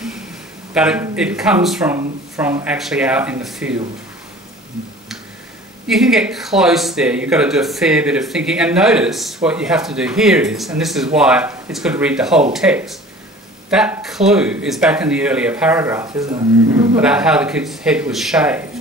But it comes from actually out in the field. You can get close there. You've got to do a fair bit of thinking. And notice what you have to do here is, and this is why it's good to read the whole text, that clue is back in the earlier paragraph, isn't it? About how the kid's head was shaved.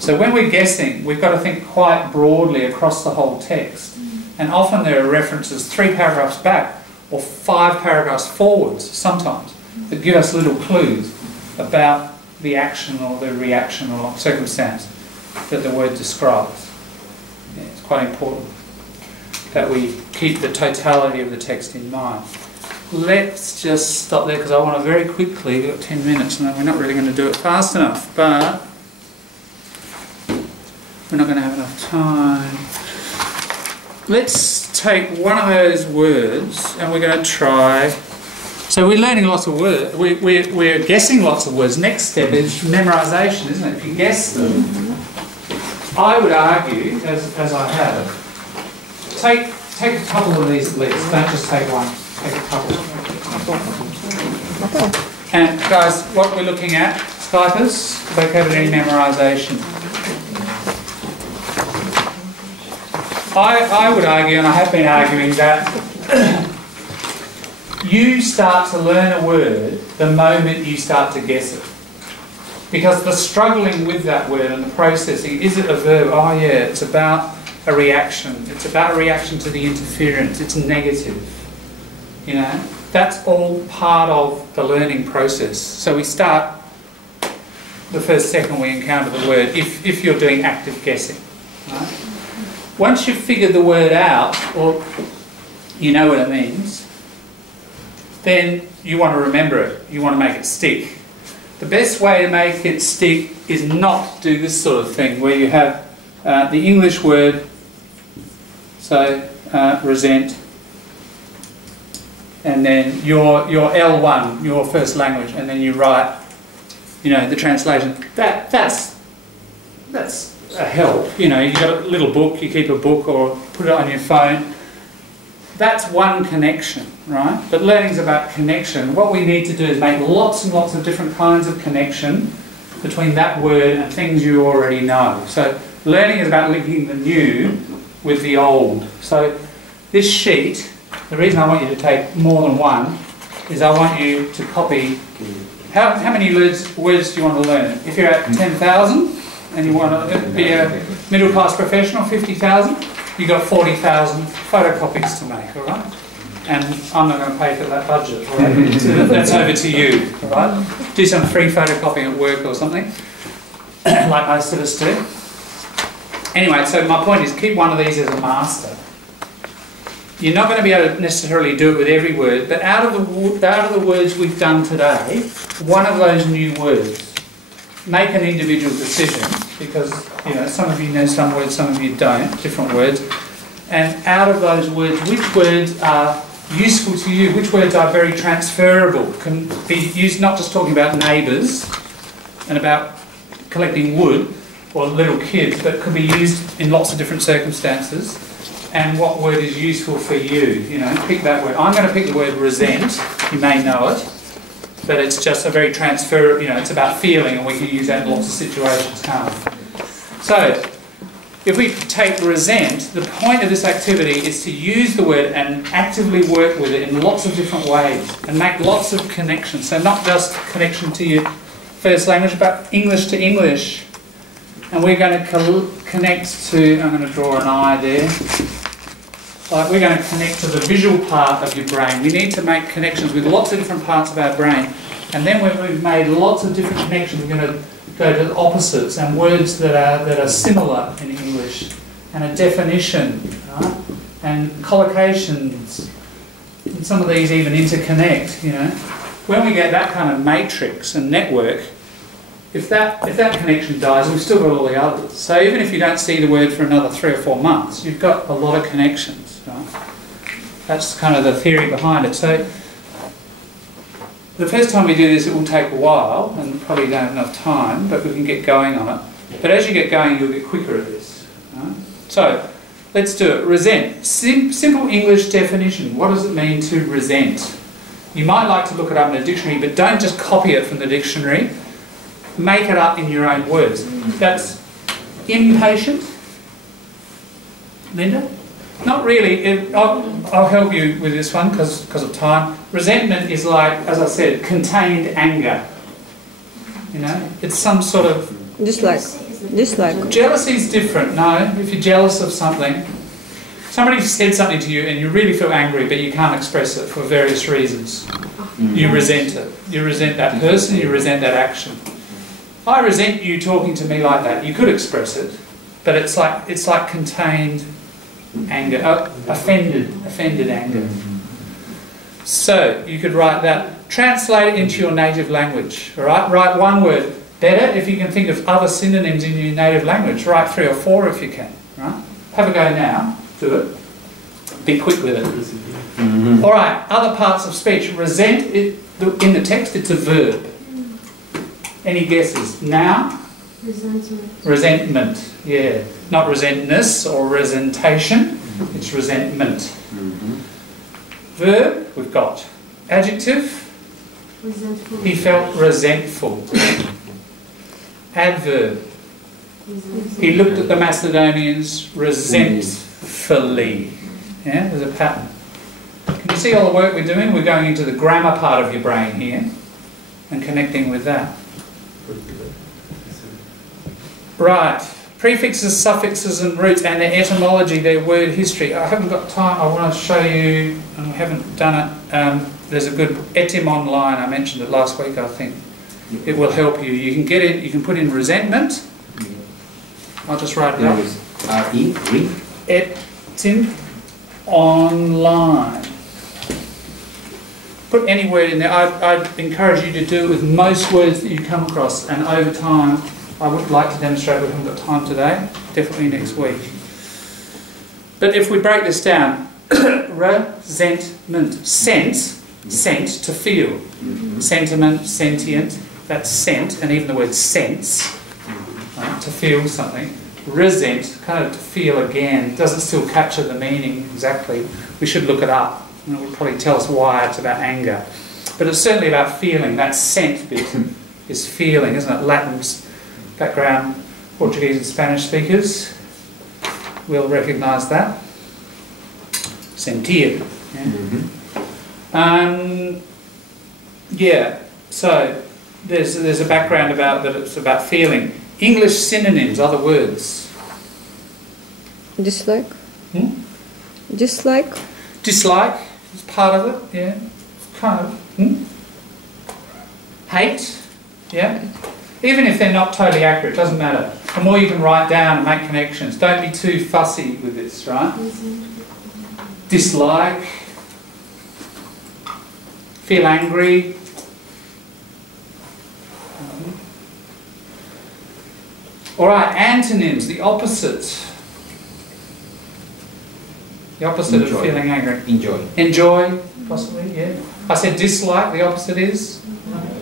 So when we're guessing, we've got to think quite broadly across the whole text. And often there are references 3 paragraphs back or 5 paragraphs forwards sometimes that give us little clues about the action or the reaction or circumstance that the word describes. Yeah, it's quite important that we keep the totality of the text in mind. Let's just stop there because I want to very quickly, we've got 10 minutes and we're not really going to do it fast enough, but we're not going to have enough time. Let's take one of those words and we're going to try. So we're learning lots of words, we're guessing lots of words. Next step is memorisation, isn't it? If you guess them, I would argue, as I have, take a couple of these at least, don't just take one, take a couple. And guys, what we're looking at, Skypers, vocabulary memorisation. I would argue, and I have been arguing, that you start to learn a word the moment you start to guess it. Because the struggling with that word and the processing, is it a verb? Oh yeah, it's about a reaction. It's about a reaction to the interference. It's negative. You know, that's all part of the learning process. So we start the first second we encounter the word, if you're doing active guessing. Right? Once you've figured the word out, or you know what it means, then you want to remember it. You want to make it stick. The best way to make it stick is not to do this sort of thing where you have the English word, so resent, and then your L1, your first language, and then you write you know, the translation. That's a help. You know, you've got a little book, you keep a book or put it on your phone. That's one connection, right? But learning's about connection. What we need to do is make lots and lots of different kinds of connection between that word and things you already know. So learning is about linking the new with the old. So this sheet, the reason I want you to take more than one is I want you to copy. How many words do you want to learn? If you're at 10,000 and you want to be a middle class professional, 50,000, you've got 40,000 photocopies to make, all right? And I'm not going to pay for that budget, all right? So that's over to you, all right? Do some free photocopying at work or something, like most of us do. Anyway, so my point is keep one of these as a master. You're not going to be able to necessarily do it with every word, but out of the words we've done today, one of those new words, make an individual decision, because you know some of you know some words, some of you don't, different words. And out of those words, which words are useful to you? Which words are very transferable? Can be used not just talking about neighbours and about collecting wood or little kids, but could be used in lots of different circumstances. And what word is useful for you? You know, pick that word. I'm going to pick the word resent. You may know it, but it's just a very transfer. You know, it's about feeling, and we can use that in lots of situations, can't we? So, if we take resent, the point of this activity is to use the word and actively work with it in lots of different ways and make lots of connections. So not just connection to your first language, but English to English. And we're going to connect to, I'm going to draw an eye there. We're going to connect to the visual part of your brain. We need to make connections with lots of different parts of our brain. And then when we've made lots of different connections, we're going to go to the opposites and words that are similar in English, and a definition, right? And collocations. And some of these even interconnect, you know. When we get that kind of matrix and network, if that connection dies, we've still got all the others. So even if you don't see the word for another 3 or 4 months, you've got a lot of connections, right? That's kind of the theory behind it. So the first time we do this, it will take a while, and probably don't have enough time, but we can get going on it. But as you get going, you'll get quicker at this. Right? So let's do it. Resent. Simple English definition. What does it mean to resent? You might like to look it up in a dictionary, but don't just copy it from the dictionary. Make it up in your own words. That's impatient. Linda? Not really. I'll help you with this one because of time. Resentment is like, as I said, contained anger. You know, it's some sort of... Dislike. Jealousy is different. No, if you're jealous of something, somebody said something to you and you really feel angry, but you can't express it for various reasons. You resent it. You resent that person. You resent that action. I resent you talking to me like that. You could express it, but it's like contained anger, offended anger. So you could write that. Translate it into your native language. All right, write one word. Better if you can think of other synonyms in your native language. Write 3 or 4 if you can. Right? Have a go now. Do it. Be quick with it. All right. Other parts of speech. Resent. In the text, it's a verb. Any guesses? Noun? Resentment. Resentment, yeah. Not resentness or resentation, it's resentment. Verb, we've got. Adjective? Resentful. He felt resentful. Adverb? He looked at the Macedonians resentfully. Yeah, there's a pattern. Can you see all the work we're doing? We're going into the grammar part of your brain here and connecting with that. Right, prefixes, suffixes and roots and their etymology, their word history. I haven't got time, I want to show you, and we haven't done it, there's a good etym online, I mentioned it last week I think. It will help you. You can get it, you can put in resentment. I'll just write it up. Etym online. Put any word in there. I'd encourage you to do it with most words that you come across, and over time I would like to demonstrate, we haven't got time today, definitely next week. But if we break this down, resentment, sense, sent, to feel, sentiment, sentient, that's scent, and even the word sense, right, to feel something. Resent, kind of to feel again, doesn't still capture the meaning exactly. We should look it up, and it will probably tell us why it's about anger. But it's certainly about feeling. That scent bit is feeling, isn't it? Latin's background, Portuguese and Spanish speakers will recognise that. Sentir. Yeah. So there's a background about that. It's about feeling. English synonyms, other words. Dislike. Dislike. Dislike is part of it. Yeah. Kind of. Hate. Yeah. Even if they're not totally accurate, doesn't matter. The more you can write down and make connections. Don't be too fussy with this, right? Dislike. Feel angry. All right, antonyms, the opposite. The opposite of feeling angry. Enjoy. Enjoy, possibly, yeah. I said dislike, the opposite is?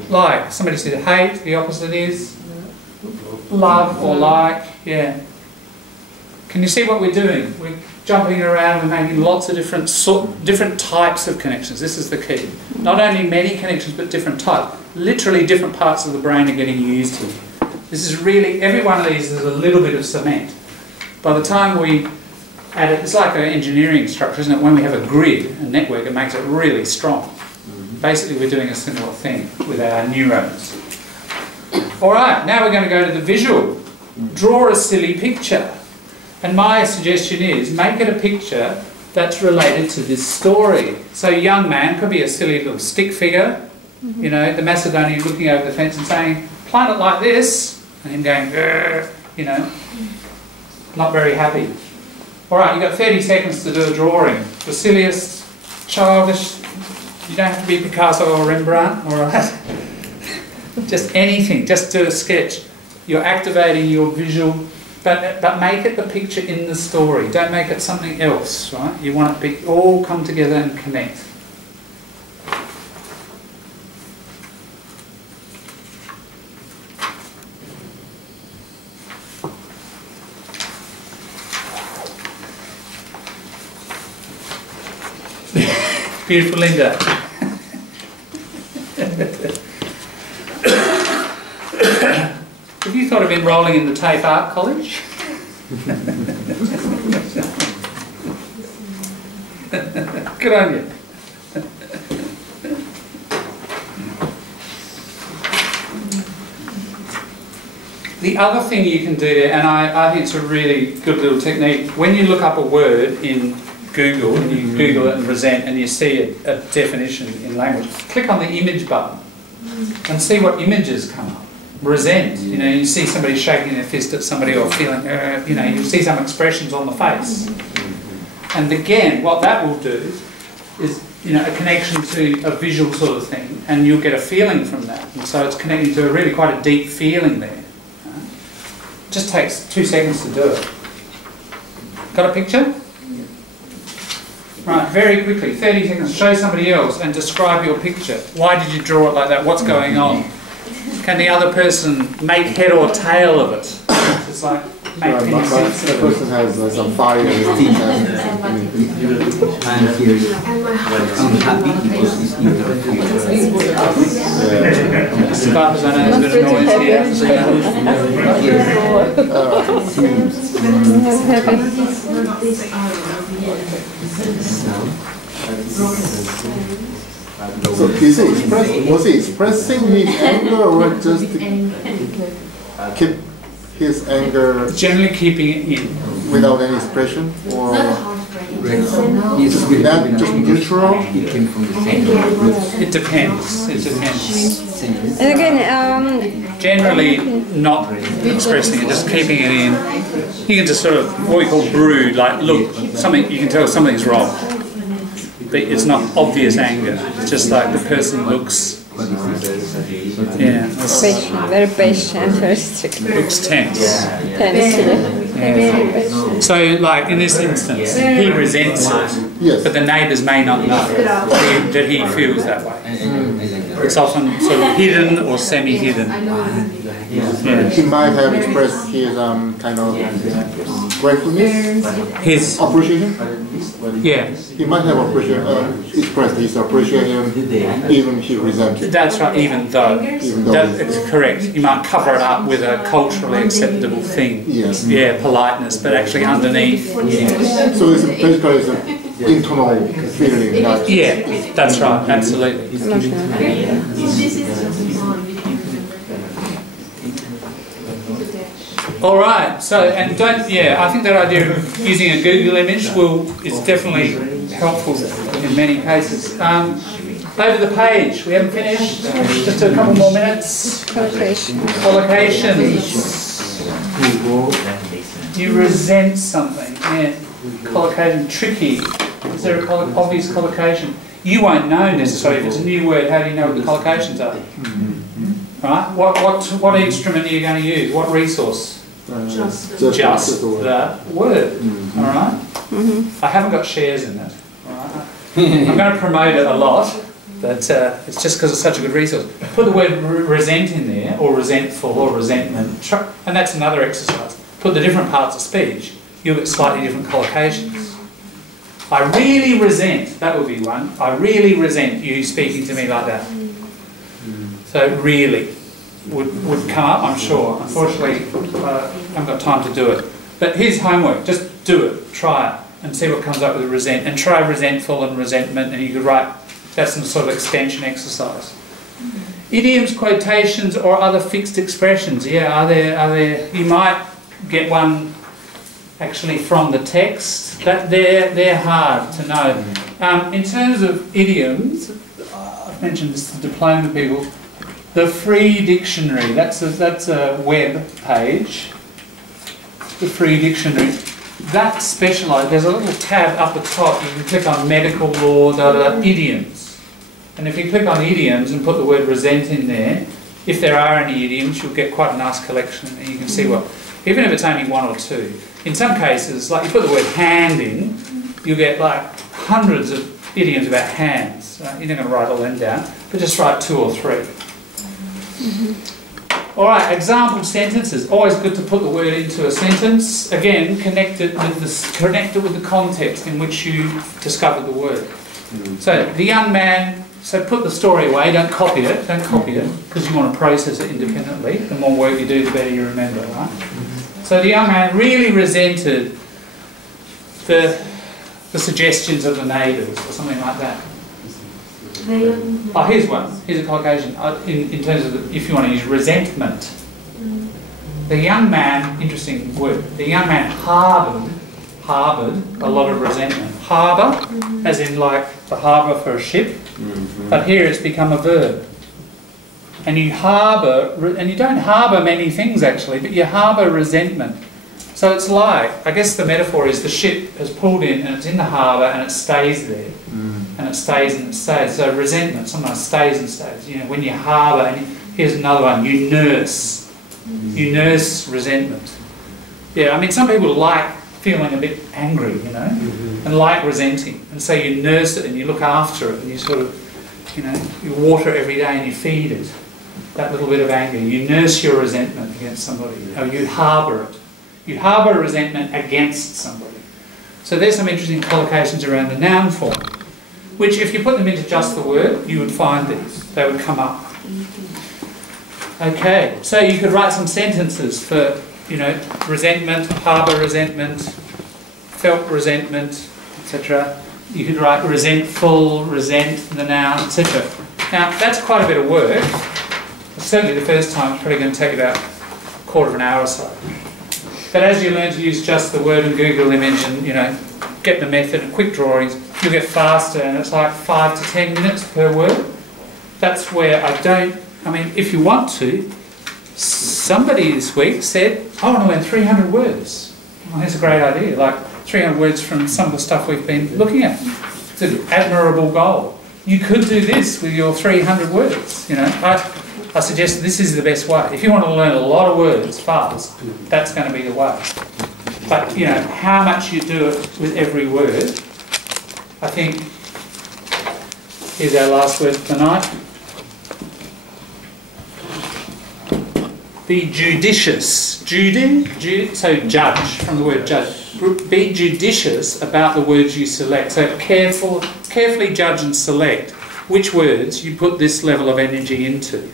Like. Somebody said hate, the opposite is? Love or like, yeah. Can you see what we're doing? We're jumping around, we're making lots of different types of connections. This is the key. Not only many connections, but different types. Literally different parts of the brain are getting used here. This is really, every one of these is a little bit of cement. By the time we add it, it's like an engineering structure, isn't it? When we have a grid, a network, it makes it really strong. Basically, we're doing a similar thing with our neurons. All right, now we're going to go to the visual. Draw a silly picture. And my suggestion is, make it a picture that's related to this story. So young man could be a silly little stick figure, you know, the Macedonian looking over the fence and saying, plant it like this, and him going, you know, not very happy. All right, you've got 30 seconds to do a drawing. The silliest, childish, you don't have to be Picasso or Rembrandt, all right? Just anything, just do a sketch. You're activating your visual, but make it the picture in the story. Don't make it something else, right? You want it to be all come together and connect. Beautiful, Linda. Have you thought of enrolling in the TAFE Art College? Good on you. The other thing you can do there, and I think it's a really good little technique, when you look up a word in Google, and you Google it and resent, and you see a definition in language, click on the image button and see what images come up. Resent, you know, you see somebody shaking their fist at somebody or feeling, you know, you see some expressions on the face. And again, what that will do is, you know, a connection to a visual sort of thing, and you'll get a feeling from that. And so it's connecting to a really quite a deep feeling there. It just takes 2 seconds to do it. Got a picture? Right, very quickly, 30 seconds, show somebody else and describe your picture. Why did you draw it like that? What's going on? Can the other person make head or tail of it? It's like, make any sense. The person has some fire in his teeth. I'm here. I'm happy because it's Scarp's on a bit of noise here. So was he expressing his anger or just keep his anger generally keeping it in without any expression, or that just neutral? It depends. It depends. And again, Generally not expressing it, just keeping it in. You can just sort of what we call brood, like look, something you can tell something's wrong. But it's not obvious anger. It's just like the person looks. Yeah. patient, very patient, very strict. Looks tense. Tense, Yeah. So, like in this instance, he resents it, Yes. but the neighbours may not know that he feels that way. It's often sort of hidden or semi-hidden. Yeah. He might have expressed his kind of gratefulness, His, appreciation. yeah, He might have expressed his appreciation, even he resented. that's right, even though. Even though It's correct. You might cover it up with a culturally acceptable thing. Yes. Yeah, politeness, but actually underneath. So it's basically it's an internal feeling. Not Yeah, that's right, absolutely. All right, so, and don't, yeah, I think that idea of using a Google image is definitely helpful in many cases. Over the page, we haven't finished, just a couple more minutes. Collocations. You resent something, yeah. Collocation, tricky. Is there an obvious collocation? You won't know necessarily if it's a new word. How do you know what the collocations are? Right? What instrument are you going to use? What resource? Just the word. All right. I haven't got shares in it. All right? I'm going to promote it a lot, but it's just because it's such a good resource. Put the word resent in there, or resentful, or resentment, and that's another exercise. Put the different parts of speech. You'll get slightly different collocations. I really resent, that would be one. I really resent you speaking to me like that. So really would come up, I'm sure. Unfortunately, I haven't got time to do it. But here's homework. Just do it. Try it and see what comes up with resent. And try resentful and resentment, and you could write, that's some sort of extension exercise. Idioms, quotations, or other fixed expressions. Yeah, are there? You might get one actually from the text. They're hard to know. In terms of idioms, I've mentioned this to diploma people. The free dictionary. That's a web page. The free dictionary. That specialised. There's a little tab up the top. You can click on medical law, idioms. And if you click on idioms and put the word resent in there, if there are any idioms, you'll get quite a nice collection, and you can see what. Even if it's only one or two. In some cases, like you put the word hand in, you'll get like hundreds of idioms about hands. You're not going to write all them down, but just write 2 or 3. All right, example sentences. Always good to put the word into a sentence. Again, connect it with the context in which you discovered the word. So the young man. So put the story away. Don't copy it. Don't copy it because you want to process it independently. The more work you do, the better you remember, right? So the young man really resented the suggestions of the neighbours or something like that. Oh, here's one. Here's a collocation in terms of if you want to use resentment. The young man, interesting word. The young man harboured a lot of resentment. Harbour, as in like the harbour for a ship, but here it's become a verb. And you harbour, and you don't harbour many things actually, but you harbour resentment. So it's like, I guess the metaphor is the ship has pulled in and it's in the harbour and it stays there. And it stays and it stays. So resentment sometimes stays and stays. You know, when you harbour, and here's another one, you nurse. You nurse resentment. Yeah, I mean some people like feeling a bit angry, you know, and like resenting. And so you nurse it and you look after it and you sort of, you know, you water it every day and you feed it. That little bit of anger. You nurse your resentment against somebody. Or you harbour it. You harbour resentment against somebody. So there's some interesting collocations around the noun form, which if you put them into just the word, you would find these. They would come up. Okay, so you could write some sentences for, you know, resentment, harbour resentment, felt resentment, etc. You could write resentful, resent, the noun, etc. Now, that's quite a bit of work. Certainly the first time it's probably going to take about a quarter of an hour or so. But as you learn to use just the word and Google image and, you know, get the method and quick drawings, you'll get faster, and it's like 5 to 10 minutes per word. That's where I mean, if you want to, somebody this week said, I want to learn 300 words. Well, that's a great idea, like 300 words from some of the stuff we've been looking at. It's an admirable goal. You could do this with your 300 words, you know. I suggest this is the best way. If you want to learn a lot of words fast, that's going to be the way. But, you know, how much you do it with every word, I think, is our last word for the night. Be judicious. So judge, from the word judge. Be judicious about the words you select. So carefully judge and select which words you put this level of energy into.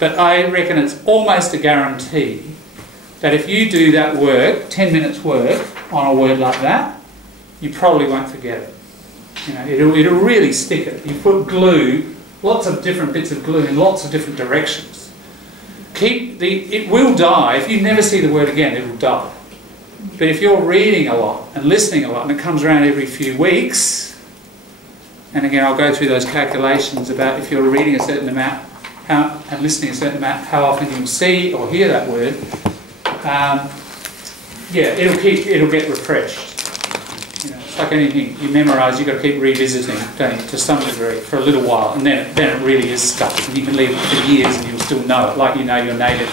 But I reckon it's almost a guarantee that if you do that work, 10 minutes work on a word like that, you probably won't forget it. You know, it'll really stick it. You put glue, lots of different bits of glue in lots of different directions. It will die. If you never see the word again, it will die. But if you're reading a lot and listening a lot, and it comes around every few weeks, and again I'll go through those calculations about if you're reading a certain amount and listening a certain amount, how often you'll see or hear that word, yeah, it'll get refreshed. You know, it's like anything you memorise, you've got to keep revisiting, don't you, to some degree, for a little while, and then it really is stuck. And you can leave it for years and you'll still know it, like you know your native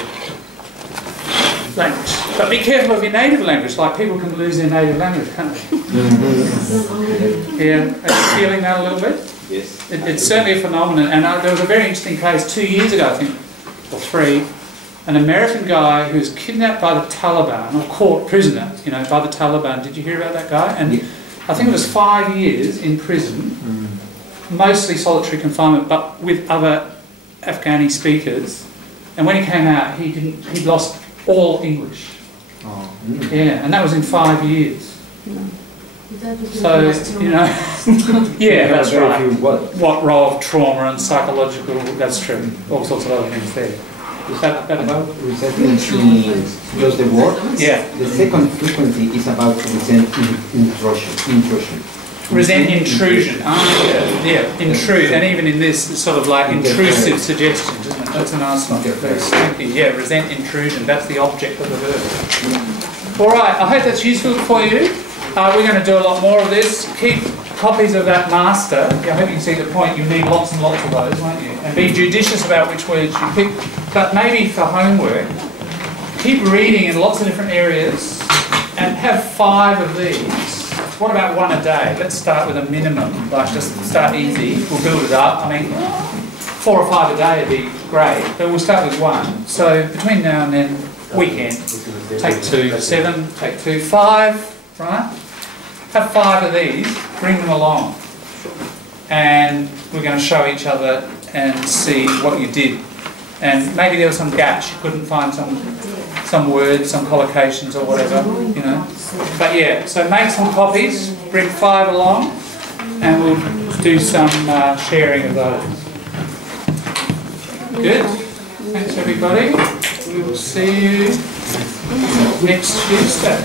language. But be careful of your native language, like people can lose their native language, can't they? Yeah, are you feeling that a little bit? Yes. It's certainly a phenomenon, and there was a very interesting case 2 years ago, I think, or 3, an American guy who was kidnapped by the Taliban, or caught prisoner, you know, by the Taliban. Did you hear about that guy? And I think it was 5 years in prison, mostly solitary confinement, but with other Afghani speakers. And when he came out, he'd lost all English. Oh. Yeah, and that was in 5 years. So, you know, yeah, that's right. What role of trauma and psychological, that's true. All sorts of other things there. Is that about? Resentment is just the word. Yeah. The second frequency is about resent intrusion. Resent intrusion. Yeah, intrude. And even in this, it's sort of like intrusive suggestions, isn't it? That's a nice one. Thank you. Yeah, resent intrusion. That's the object of the verb. All right, I hope that's useful for you. We're going to do a lot more of this. Keep copies of that master. I hope you can see the point. You need lots and lots of those, won't you? And be judicious about which words you pick. But maybe for homework, keep reading in lots of different areas and have 5 of these. What about 1 a day? Let's start with a minimum. Like just start easy. We'll build it up. I mean, 4 or 5 a day would be great, but we'll start with 1. So between now and then, weekend, take 2, 7, take 2, 5. Right? Have 5 of these, bring them along, and we're going to show each other and see what you did. And maybe there were some gaps, you couldn't find some words, some collocations or whatever, you know. But yeah, so make some copies, bring 5 along, and we'll do some sharing of those. Good? Thanks everybody. We will see you next Tuesday.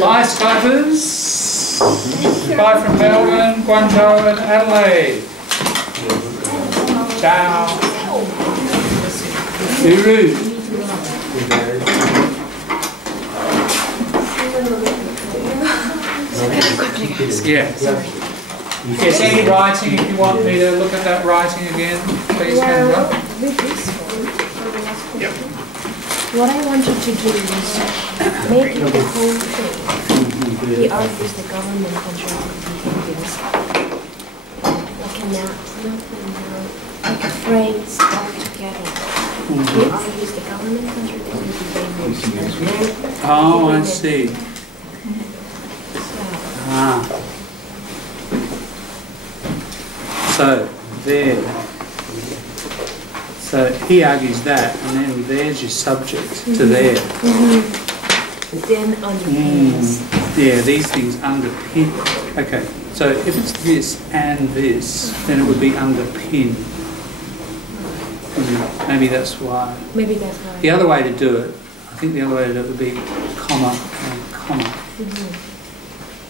Bye Skypers. Bye from Melbourne, Guangzhou and Adelaide. Ciao. Uru. Yes. Yes, any writing, if you want me to look at that writing again, please hand it up. Yep. What I want you to do is making the whole thing. The art is the government controlled behaviors. Like a net, like a phrase all together. The art is the government controlled behaviors. Oh, I see. Ah. So, there. So he argues that, and then there's your subject to there. Then underpins. Yeah, these things underpin. Okay, so if it's this and this, then it would be underpin. Maybe that's why. Maybe that's why. The other way to do it, I think the other way to do it would be comma and comma.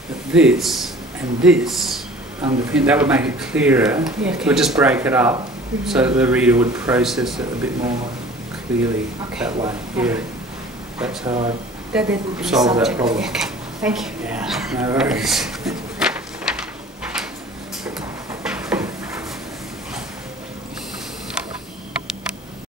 But this and this underpin, that would make it clearer. Yeah, okay. We'll just break it up. So that the reader would process it a bit more clearly that way. Yeah, that's how I solve that problem. Okay. Thank you. Yeah, no worries.